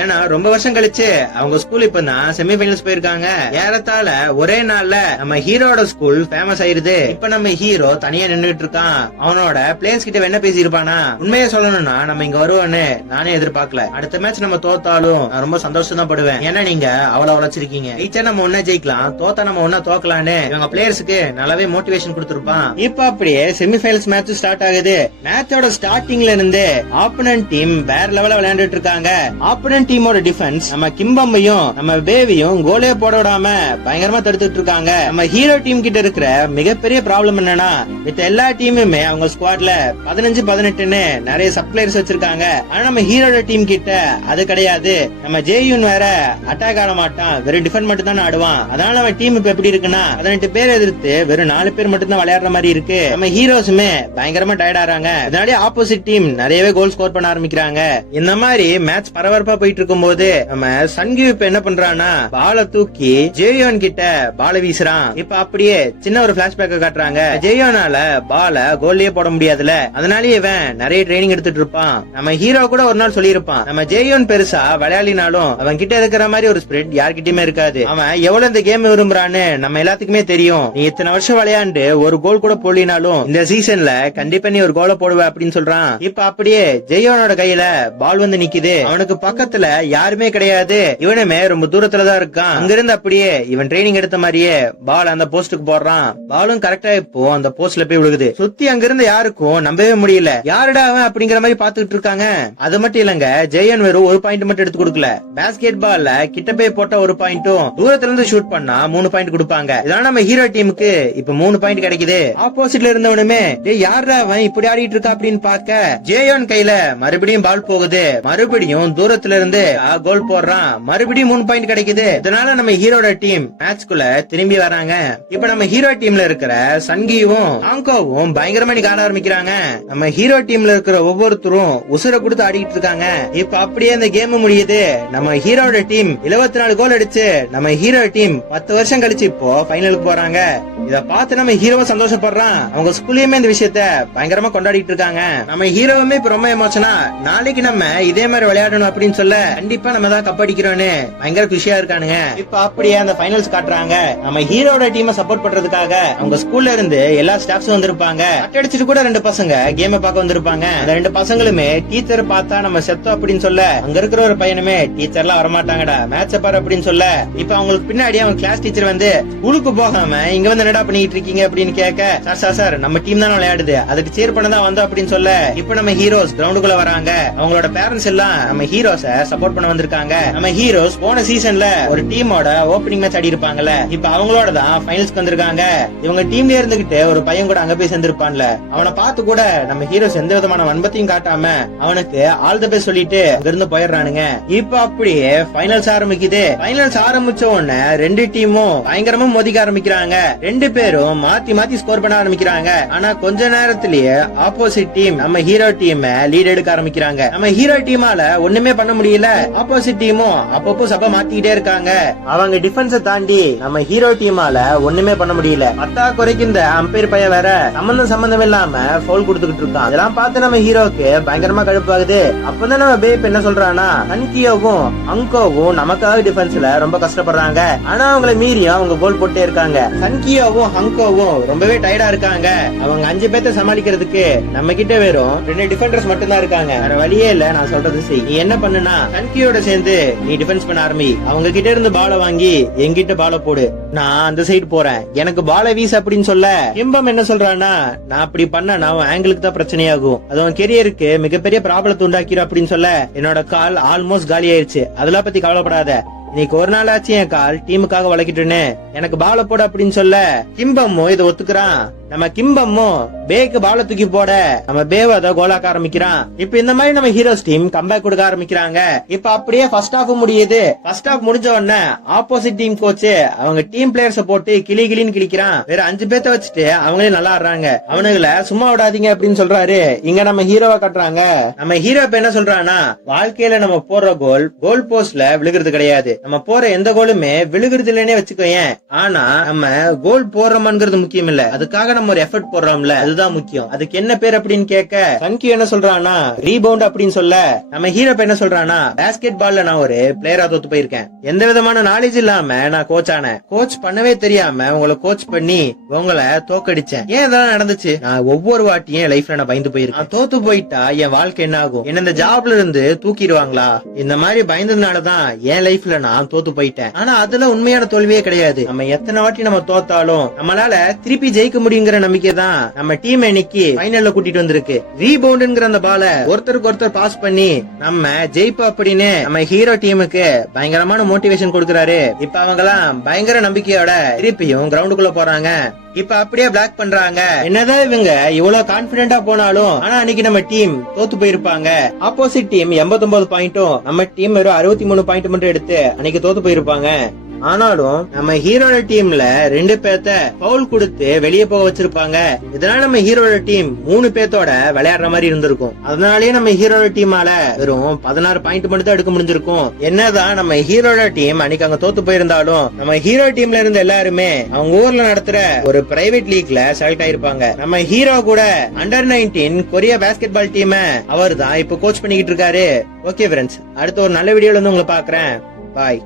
ஏன்னா ரொம்ப வருஷம் கழிச்சு அவங்க ஸ்கூல் இப்பதான் செமிஃபைனல்ஸ் போயிருக்காங்க. ஏறத்தாழ ஒரே நாள்ல நம்ம ஹீரோட ஸ்கூல் ஃபேமஸ் ஆயிருது. இப்ப நம்ம ஹீரோ தனியா நின்னுட்டு இருக்கான். அவனோட பிளேயர்ஸ் கிட்ட என்ன பேசி இருப்பானா, உண்மையை சொல்லணும்னா நம்ம இங்க வருவோன்னு நானே எதிர்பார்க்கல. அடுத்த மேட்ச் நம்ம தோத்தாலும் நான் ரொம்ப சந்தோஷம் தான் படுவேன். ஏன்னா நீங்க அவ்வளவு உழைச்சிருக்கீங்க. ஜெயிச்சா நம்ம ஒன்னா ஜெயிக்கலாம், தோத்தா நம்ம ஒன்னா தோக்கலான்னு இவங்க பிளேயர்ஸ் நல்லாவே மோட்டிவேஷன் கொடுத்திருப்பான். இப்ப அப்படியே செமிஃபைனல்ஸ் மேட்ச் ஸ்டார்ட் ஆகுது. மேட்சோட ஸ்டார்டிங்ல இருந்து ஆப்போனன்ட் டீம் வேற லெவல்ல விளையாண்டுட்டு இருக்காங்க. ஆப்போனன்ட் டீமோட டிஃபென்ஸ் நம்ம கிம்பம்மையும் நம்ம பேவியும் கோலே போட விடாம பயங்கரமா தடுத்துட்டு இருக்காங்க. நம்ம ஹீரோ டீம் கிட்ட இருக்கிற மிகப்பெரிய ப்ராப்ளம் என்னன்னா, மித்த எல்லா டீமுமே அவங்க ஸ்குவாட்ல 15-18ன்னு நிறைய சப்ளையர்ஸ் வச்சிருக்காங்க. ஆனா நம்ம ஹீரோட டீம் கிட்ட அது கிடையாது. நம்ம ஜேயூன் வேற அட்டாக் ஆட மாட்டான், வெறும் டிஃபெண்ட் மட்டும் தான் ஆடுவான். அதனால நம்ம டீம் இப்ப எப்படி இருக்குன்னா 18 பேர் எதிர்த்து வெறும் 4 பேர் மட்டும் தான் விளையாடுற மாதிரி இருக்கு. நம்ம ஹீரோஸுமே பயங்கரமா டயர்ட் ஆறாங்க. இதனால ஆப்போசிட் டீம் நிறையவே கோல் ஸ்கோர் பண்ண ஆரம்பிக்கிறாங்க. இந்த மாதிரி மேட்ச் பரபரப்பா போயிட்டு இருக்கும் போது நம்ம சன்கியூ இப்ப என்ன பண்றான்னா, பால தூக்கி ஜேயோன் கிட்ட பால வீசுறான். இப்ப அப்படியே சின்ன ஒரு பிளாஷ்பேக்க காட்டுறாங்க. ஜேயோனால பால கோல்லயே போட முடியாதுல, அதனாலயே இவன் நிறைய ட்ரைனிங் எடுத்துட்டு இருப்பான். நம்ம ஹீரோ கூட ஒரு நாள் சொல்லியிருப்பான், நம்ம ஜேயோன் பெருசா விளையாடினாலும் அவன் கிட்ட இருக்கிற மாதிரி ஒரு ஸ்பிரிட் யார்கிட்டயுமே இருக்காது. அவன் எவ்வளவு இந்த கேம் விரும்புறான்னு நம்ம எல்லாத்துக்குமே தெரியும். நீ இத்தனை வருஷம் விளையாண்டு ஒரு கோல் கூட போடலினாலும் இந்த சீசன்ல கண்டிப்பா நீ ஒரு கோலை போடுவ அப்படின்னு சொல்றான். இப்ப அப்படியே ஜெயோனோட கையில பால் வந்து நிக்குது. அவனுக்கு பக்கத்துல யாருமே கிடையாது. இவனுமே ரொம்ப தூரத்துலதான் இருக்கான். அங்கிருந்து அப்படியே இவன் ட்ரைனிங் எடுத்த மாதிரியே பால் அந்த போஸ்டுக்கு போடுறான். பாலும் கரெக்டா இப்போ அந்த போஸ்ட்ல போய் விழுகுது. சுத்தி அங்கிருந்து யாருக்கும் நம்பவே முடியல. யாருடா அவன் அப்படிங்கிற மாதிரி பாத்துக்கிட்டு இருக்காங்க. அது மட்டும் இல்லங்க, ஜெயன் வெறும் ஒரு பாயிண்ட் மட்டும் எடுத்து கொடுக்கல. பேஸ்கெட் பால்ல கிட்ட போய் போட்ட ஒரு பாயிண்ட்டும், தூரத்துல இருந்து ஷூட் பண்ணா 3 பாயிண்ட் கொடுப்பாங்க. இதனால நம்ம ஹீரோ டீமுக்கு இப்ப 3 பாயிண்ட் கிடைக்குது. ஆப்போசிட்ல இருந்தவனுமே யாரா அவன் இப்படி ஆடிட்டு இருக்கா அப்படின்னு பாக்க ஜேயோன் கையில மறுபடியும் பால் போகுது. மறுபடியும் தூரத்துல இருந்து கோல் போடுறான். மறுபடியும் 3 பாயிண்ட் கிடைக்குது. இதனால நம்ம ஹீரோட டீம் மேட்ச்குள்ள திரும்பி வராங்க. இப்ப நம்ம ஹீரோ டீம்ல இருக்கிற சன்கியும் ஆங்கோவும் பயங்கரமா ஆட ஆரம்பிக்கிறாங்க. நம்ம ஹீரோ டீம்ல இருக்கிற ஒவ்வொருத்தரும் உசுர கொடுத்து ஆடிட்டு இருக்காங்க. இப்ப அப்படியே அந்த கேம் முடியுது. நம்ம ஹீரோட டீம் 24 கோல் அடிச்சு நம்ம ஹீரோ டீம் 10 வருஷம் கழிச்சு இப்போ ஃபைனலுக்கு போறாங்க. இத பார்த்து நம்ம ஹீரோவை சந்தோஷப்படுறான். அவங்க ஸ்கூல்லயுமே இந்த விஷயத்த பயங்கரமா கொண்டாடிட்டு இருக்காங்க. நம்ம ஹீரோவுமே இப்ப ரொம்ப எமோஷனா நாளைக்கு நம்ம இதே மாதிரி விளையாடணும் அப்படின்னு சொல்ல கண்டிப்பா நம்ம தான் கப்படிக்கிறோம்னு பயங்கர குஷியா இருக்கானுங்க. இப்ப அப்படியே அந்த ஃபைனல்ஸ் காட்டுறாங்க. நம்ம ஹீரோட டீமை சப்போர்ட் பண்றதுக்காக அவங்க ஸ்கூல்ல இருந்து எல்லா ஸ்டாஃப்ஸும் வந்திருப்பாங்க. அடிச்சுட்டு கூட 2 பசங்க கேம பார்க்க வந்திருப்பாங்க. அந்த 2 பசங்களுமே டீச்சர் பார்த்தா நம்ம செத்தோம் அப்படின்னு சொல்ல அங்க இருக்கிற ஒரு பையனுமே டீச்சர்லாம் வரமாட்டாங்கடா மேட்ச பாரு அப்படின்னு சொல்ல இப்ப அவங்களுக்கு பின்னாடி அவங்க கிளாஸ் டீச்சர் வந்து ஸ்கூலுக்கு போகாம இங்க வந்து என்னடா பண்ணிட்டு இருக்கீங்க அப்படின்னு கேட்க சார் நம்ம டீம் தான் விளையாடுது அதுக்கு சேர் பண்ணதான் வந்தோம் அப்படின்னு சொல்ல இப்ப நம்ம ஹீரோஸ் கிரவுண்டுக்குள்ள வராங்க. அவங்களோட பேரண்ட்ஸ் எல்லாம் நம்ம ஹீரோஸ சப்போர்ட் பண்ண வந்திருக்காங்க. நம்ம ஹீரோஸ் போன சீசன்ல ஒரு டீமோட ஓபனிங் மேட்ச் ஆடி இருப்பாங்கல்ல இப்ப அவங்களோட தான் ஃபைனல்ஸ்க்கு வந்திருக்காங்க. இவங்க டீம்ல இருந்துகிட்டு ஒரு பையன் கூட அங்க போய் சேர்ந்திருப்பான்ல அவனை பார்த்து கூட நம்ம ஹீரோஸ் எந்த விதமான வன்பத்தையும் காட்டாம அவனுக்கு ஆல் தி பெஸ்ட் சொல்லிட்டு அங்கிருந்து போயிடுறானுங்க. இப்ப அப்படியே ஃபைனல்ஸ் ஆரம்பிக்குது. ஃபைனல்ஸ் ஆரம்பிச்ச உடனே 2 டீமும் பயங்கரமா மோதிக்க ஆரம்பிக்கிறாங்க. 2 பேரும் மாத்தி மாத்தி ஸ்கோர் பண்ண ஆரம்பிக்கிறாங்க. ஆனா கொஞ்ச நேரத்திலேயே ஆப்போசிட் டீம் நம்ம ஹீரோ டீம் லீட் எடுக்க ஆரம்பிக்கிறாங்க. நம்ம ஹீரோ டீமால ஒண்ணுமே பண்ண முடியல. ஆப்போசிட் டீமும் அப்பப்போ சபை மாத்திக்கிட்டே இருக்காங்க. அவங்க டிஃபென்ஸ தாண்டி நம்ம ஹீரோ டீமால ஒண்ணுமே பண்ண முடியல. பத்தா குறைக்கு இந்த அம்பையர் பையன் வேற சம்பந்தம் இல்லாம ஃபவுல் கொடுத்துக்கிட்டு இருக்கான். அதெல்லாம் பார்த்து நம்ம ஹீரோக்கு பயங்கரமா கடுப்பாகுது. அப்பதான் நம்ம பேப் என்ன சொல்றானா சன்கியோவும் அங்கோவும் நமக்காக டிஃபென்ஸ்ல ரொம்ப கஷ்டப்படுறாங்க. ஆனா அவங்களை மீறியும் அவங்க கோல் போட்டே இருக்காங்க. சன்கியோவும் ஹங்கோவும் ரொம்பவே டயர்டா இருக்காங்க. அவங்க 5 பேர்த்த சமாளிக்கிறதுக்கு நம்ம கிட்ட வெறும் 2 டிஃபெண்டர்ஸ் மட்டும் தான் இருக்காங்க. வேற வழியே இல்ல. நான் சொல்றது செய். நீ என்ன பண்ணுனா சன்கியோட சேர்ந்து நீ டிஃபென்ஸ் பண்ண ஆரம்பி. அவங்க கிட்ட இருந்து பால வாங்கி எங்கிட்ட பால போடு. நான் அந்த சைடு போறேன் எனக்கு பால வீசு அப்படின்னு சொல்ல கிம்பம் என்ன சொல்றானா நான் அப்படி பண்ண நான் ஆங்கிளுக்கு தான் பிரச்சனையாகும். அது உன் கெரியருக்கு மிகப்பெரிய ப்ராப்ளத்தை உண்டாக்கிடும் அப்படின்னு சொல்ல என்னோட கால் ஆல்மோஸ்ட் காலி ஆயிருச்சு. அதெல்லாம் பத்தி கவலைப்படாத. இன்னைக்கு ஒரு நாள் ஆச்சு என் கால் டீமுக்காக வளைக்கிட்டுன்னு எனக்கு பால போட அப்படின்னு சொல்ல கிம்பம்மும் இதை ஒத்துக்குறான். நம்ம கிம்பம்மும் பேக்கு பால தூக்கி போட நம்ம பேவ அதை கோலாக்க ஆரம்பிக்கிறான். இப்ப இந்த மாதிரி நம்ம ஹீரோஸ் டீம் கம்பேக் கொடுக்க ஆரம்பிக்கிறாங்க. இப்ப அப்படியே ஃபர்ஸ்ட் ஹாஃப் முடியுது. ஃபர்ஸ்ட் ஹாஃப் முடிஞ்ச உடனே ஆப்போசிட் டீம் கோச் அவங்க டீம் பிளேயர்ஸ போட்டு கிளின்னு கிளிக்கிறான். வேற 5 பேர்த்த வச்சுட்டு அவங்களே நல்லா ஆடுறாங்க. அவனுங்களை சும்மா விடாதீங்க அப்படின்னு சொல்றாரு. இங்க நம்ம ஹீரோவை கட்டுறாங்க. நம்ம ஹீரோ இப்ப என்ன சொல்றான்னா வாழ்க்கையில நம்ம போடுற கோல் போஸ்ட்ல விழுகிறது கிடையாது. நம்ம போற எந்த கோலுமே விழுகிறது இல்லைன்னே வச்சுக்கோயேன். ஆனா நம்ம கோல் போடுறோம்ங்கிறது முக்கியம் இல்ல. அதுக்காக நம்ம ஒரு எஃபர்ட் போடுறோம்ல அதுதான் முக்கியம். அதுக்கு என்ன பேர் அப்படின்னு கேட்க சன்கியோ என்ன சொல்றானா ரீபவுண்ட் அப்படின்னு சொல்ல நம்ம ஹீரோ என்ன சொல்றானா பாஸ்கெட் பால்ல நான் ஒரு பிளேயரா தோத்து போயிருக்கேன். எந்த விதமான நாலேஜ் இல்லாம நான் கோச் ஆனேன். கோச் பண்ணவே தெரியாம உங்களை கோச் பண்ணி உங்களை தோக்கடிச்சேன். ஏன் இதெல்லாம் நடந்துச்சு? நான் ஒவ்வொரு வாட்டியும் லைஃப்ல நான் பயந்து போயிருக்கேன். தோத்து போயிட்டா என் வாழ்க்கை என்ன ஆகும்? என்ன இந்த ஜாப்ல இருந்து தூக்கிடுவாங்களா? இந்த மாதிரி பயந்ததுனாலதான் என் லைஃப்ல நான் தோத்து போயிட்டேன். ஆனா அதுல உண்மையான தோல்வியே கிடையாது. நம்ம எத்தனை வாட்டி நம்ம தோத்தாலும் நம்மளால திருப்பி ஜெயிக்க முடியுங்கிற நம்பிக்கை தான் நம்ம டீம் இன்னைக்கு ஃபைனல்ல கூட்டிட்டு வந்திருக்கு. ரீபவுண்ட்ங்கிற அந்த பால ஒருத்தருக்கு ஒருத்தர் பாஸ் பண்ணி நம்ம ஜெயிப்போம் அப்படின்னு நம்ம ஹீரோ டீமுக்கு பயங்கரமான மோட்டிவேஷன் கொடுக்கறாரு. இப்ப அவங்க எல்லாம் பயங்கர நம்பிக்கையோட திருப்பியும் கிரவுண்டுக்குள்ள போறாங்க. இப்ப அப்படியே பிளாக் பண்றாங்க. என்னதான் இவங்க இவ்வளவு கான்பிடென்டா போனாலும் ஆனா அன்னைக்கு நம்ம டீம் தோத்து போயிருப்பாங்க. ஆப்போசிட் டீம் 89 பாயிண்டும் நம்ம டீம் வெறும் 63 பாயிண்ட் மட்டும் எடுத்து அன்னைக்கு தோத்து போயிருப்பாங்க. ஆனாலும் நம்ம ஹீரோட டீம்ல 2 பேர்த்த பவுல் கொடுத்து வெளியே போக வச்சிருப்பாங்க. இதனால நம்ம ஹீரோட டீம் 3 பேர்த்தோட விளையாடுற மாதிரி இருந்திருக்கும். அதனாலயே நம்ம ஹீரோட டீமால வெறும் 16 பாயிண்ட் மட்டும் தான் எடுக்க முடிஞ்சிருக்கும். என்னதான் நம்ம ஹீரோட டீம் அன்னைக்கு அங்க தோத்து போயிருந்தாலும் நம்ம ஹீரோ டீம்ல இருந்த எல்லாருமே அவங்க ஊர்ல நடத்துற ஒரு பிரைவேட் லீக்ல செலக்ட் ஆயிருப்பாங்க. நம்ம ஹீரோ கூட under 19 Korea basketball team அவர் தான் இப்ப கோச் பண்ணிக்கிட்டு இருக்காரு. ஓகே ஃப்ரெண்ட்ஸ், அடுத்த ஒரு நல்ல வீடியோல வந்து உங்களை பாக்குறேன். பாய்.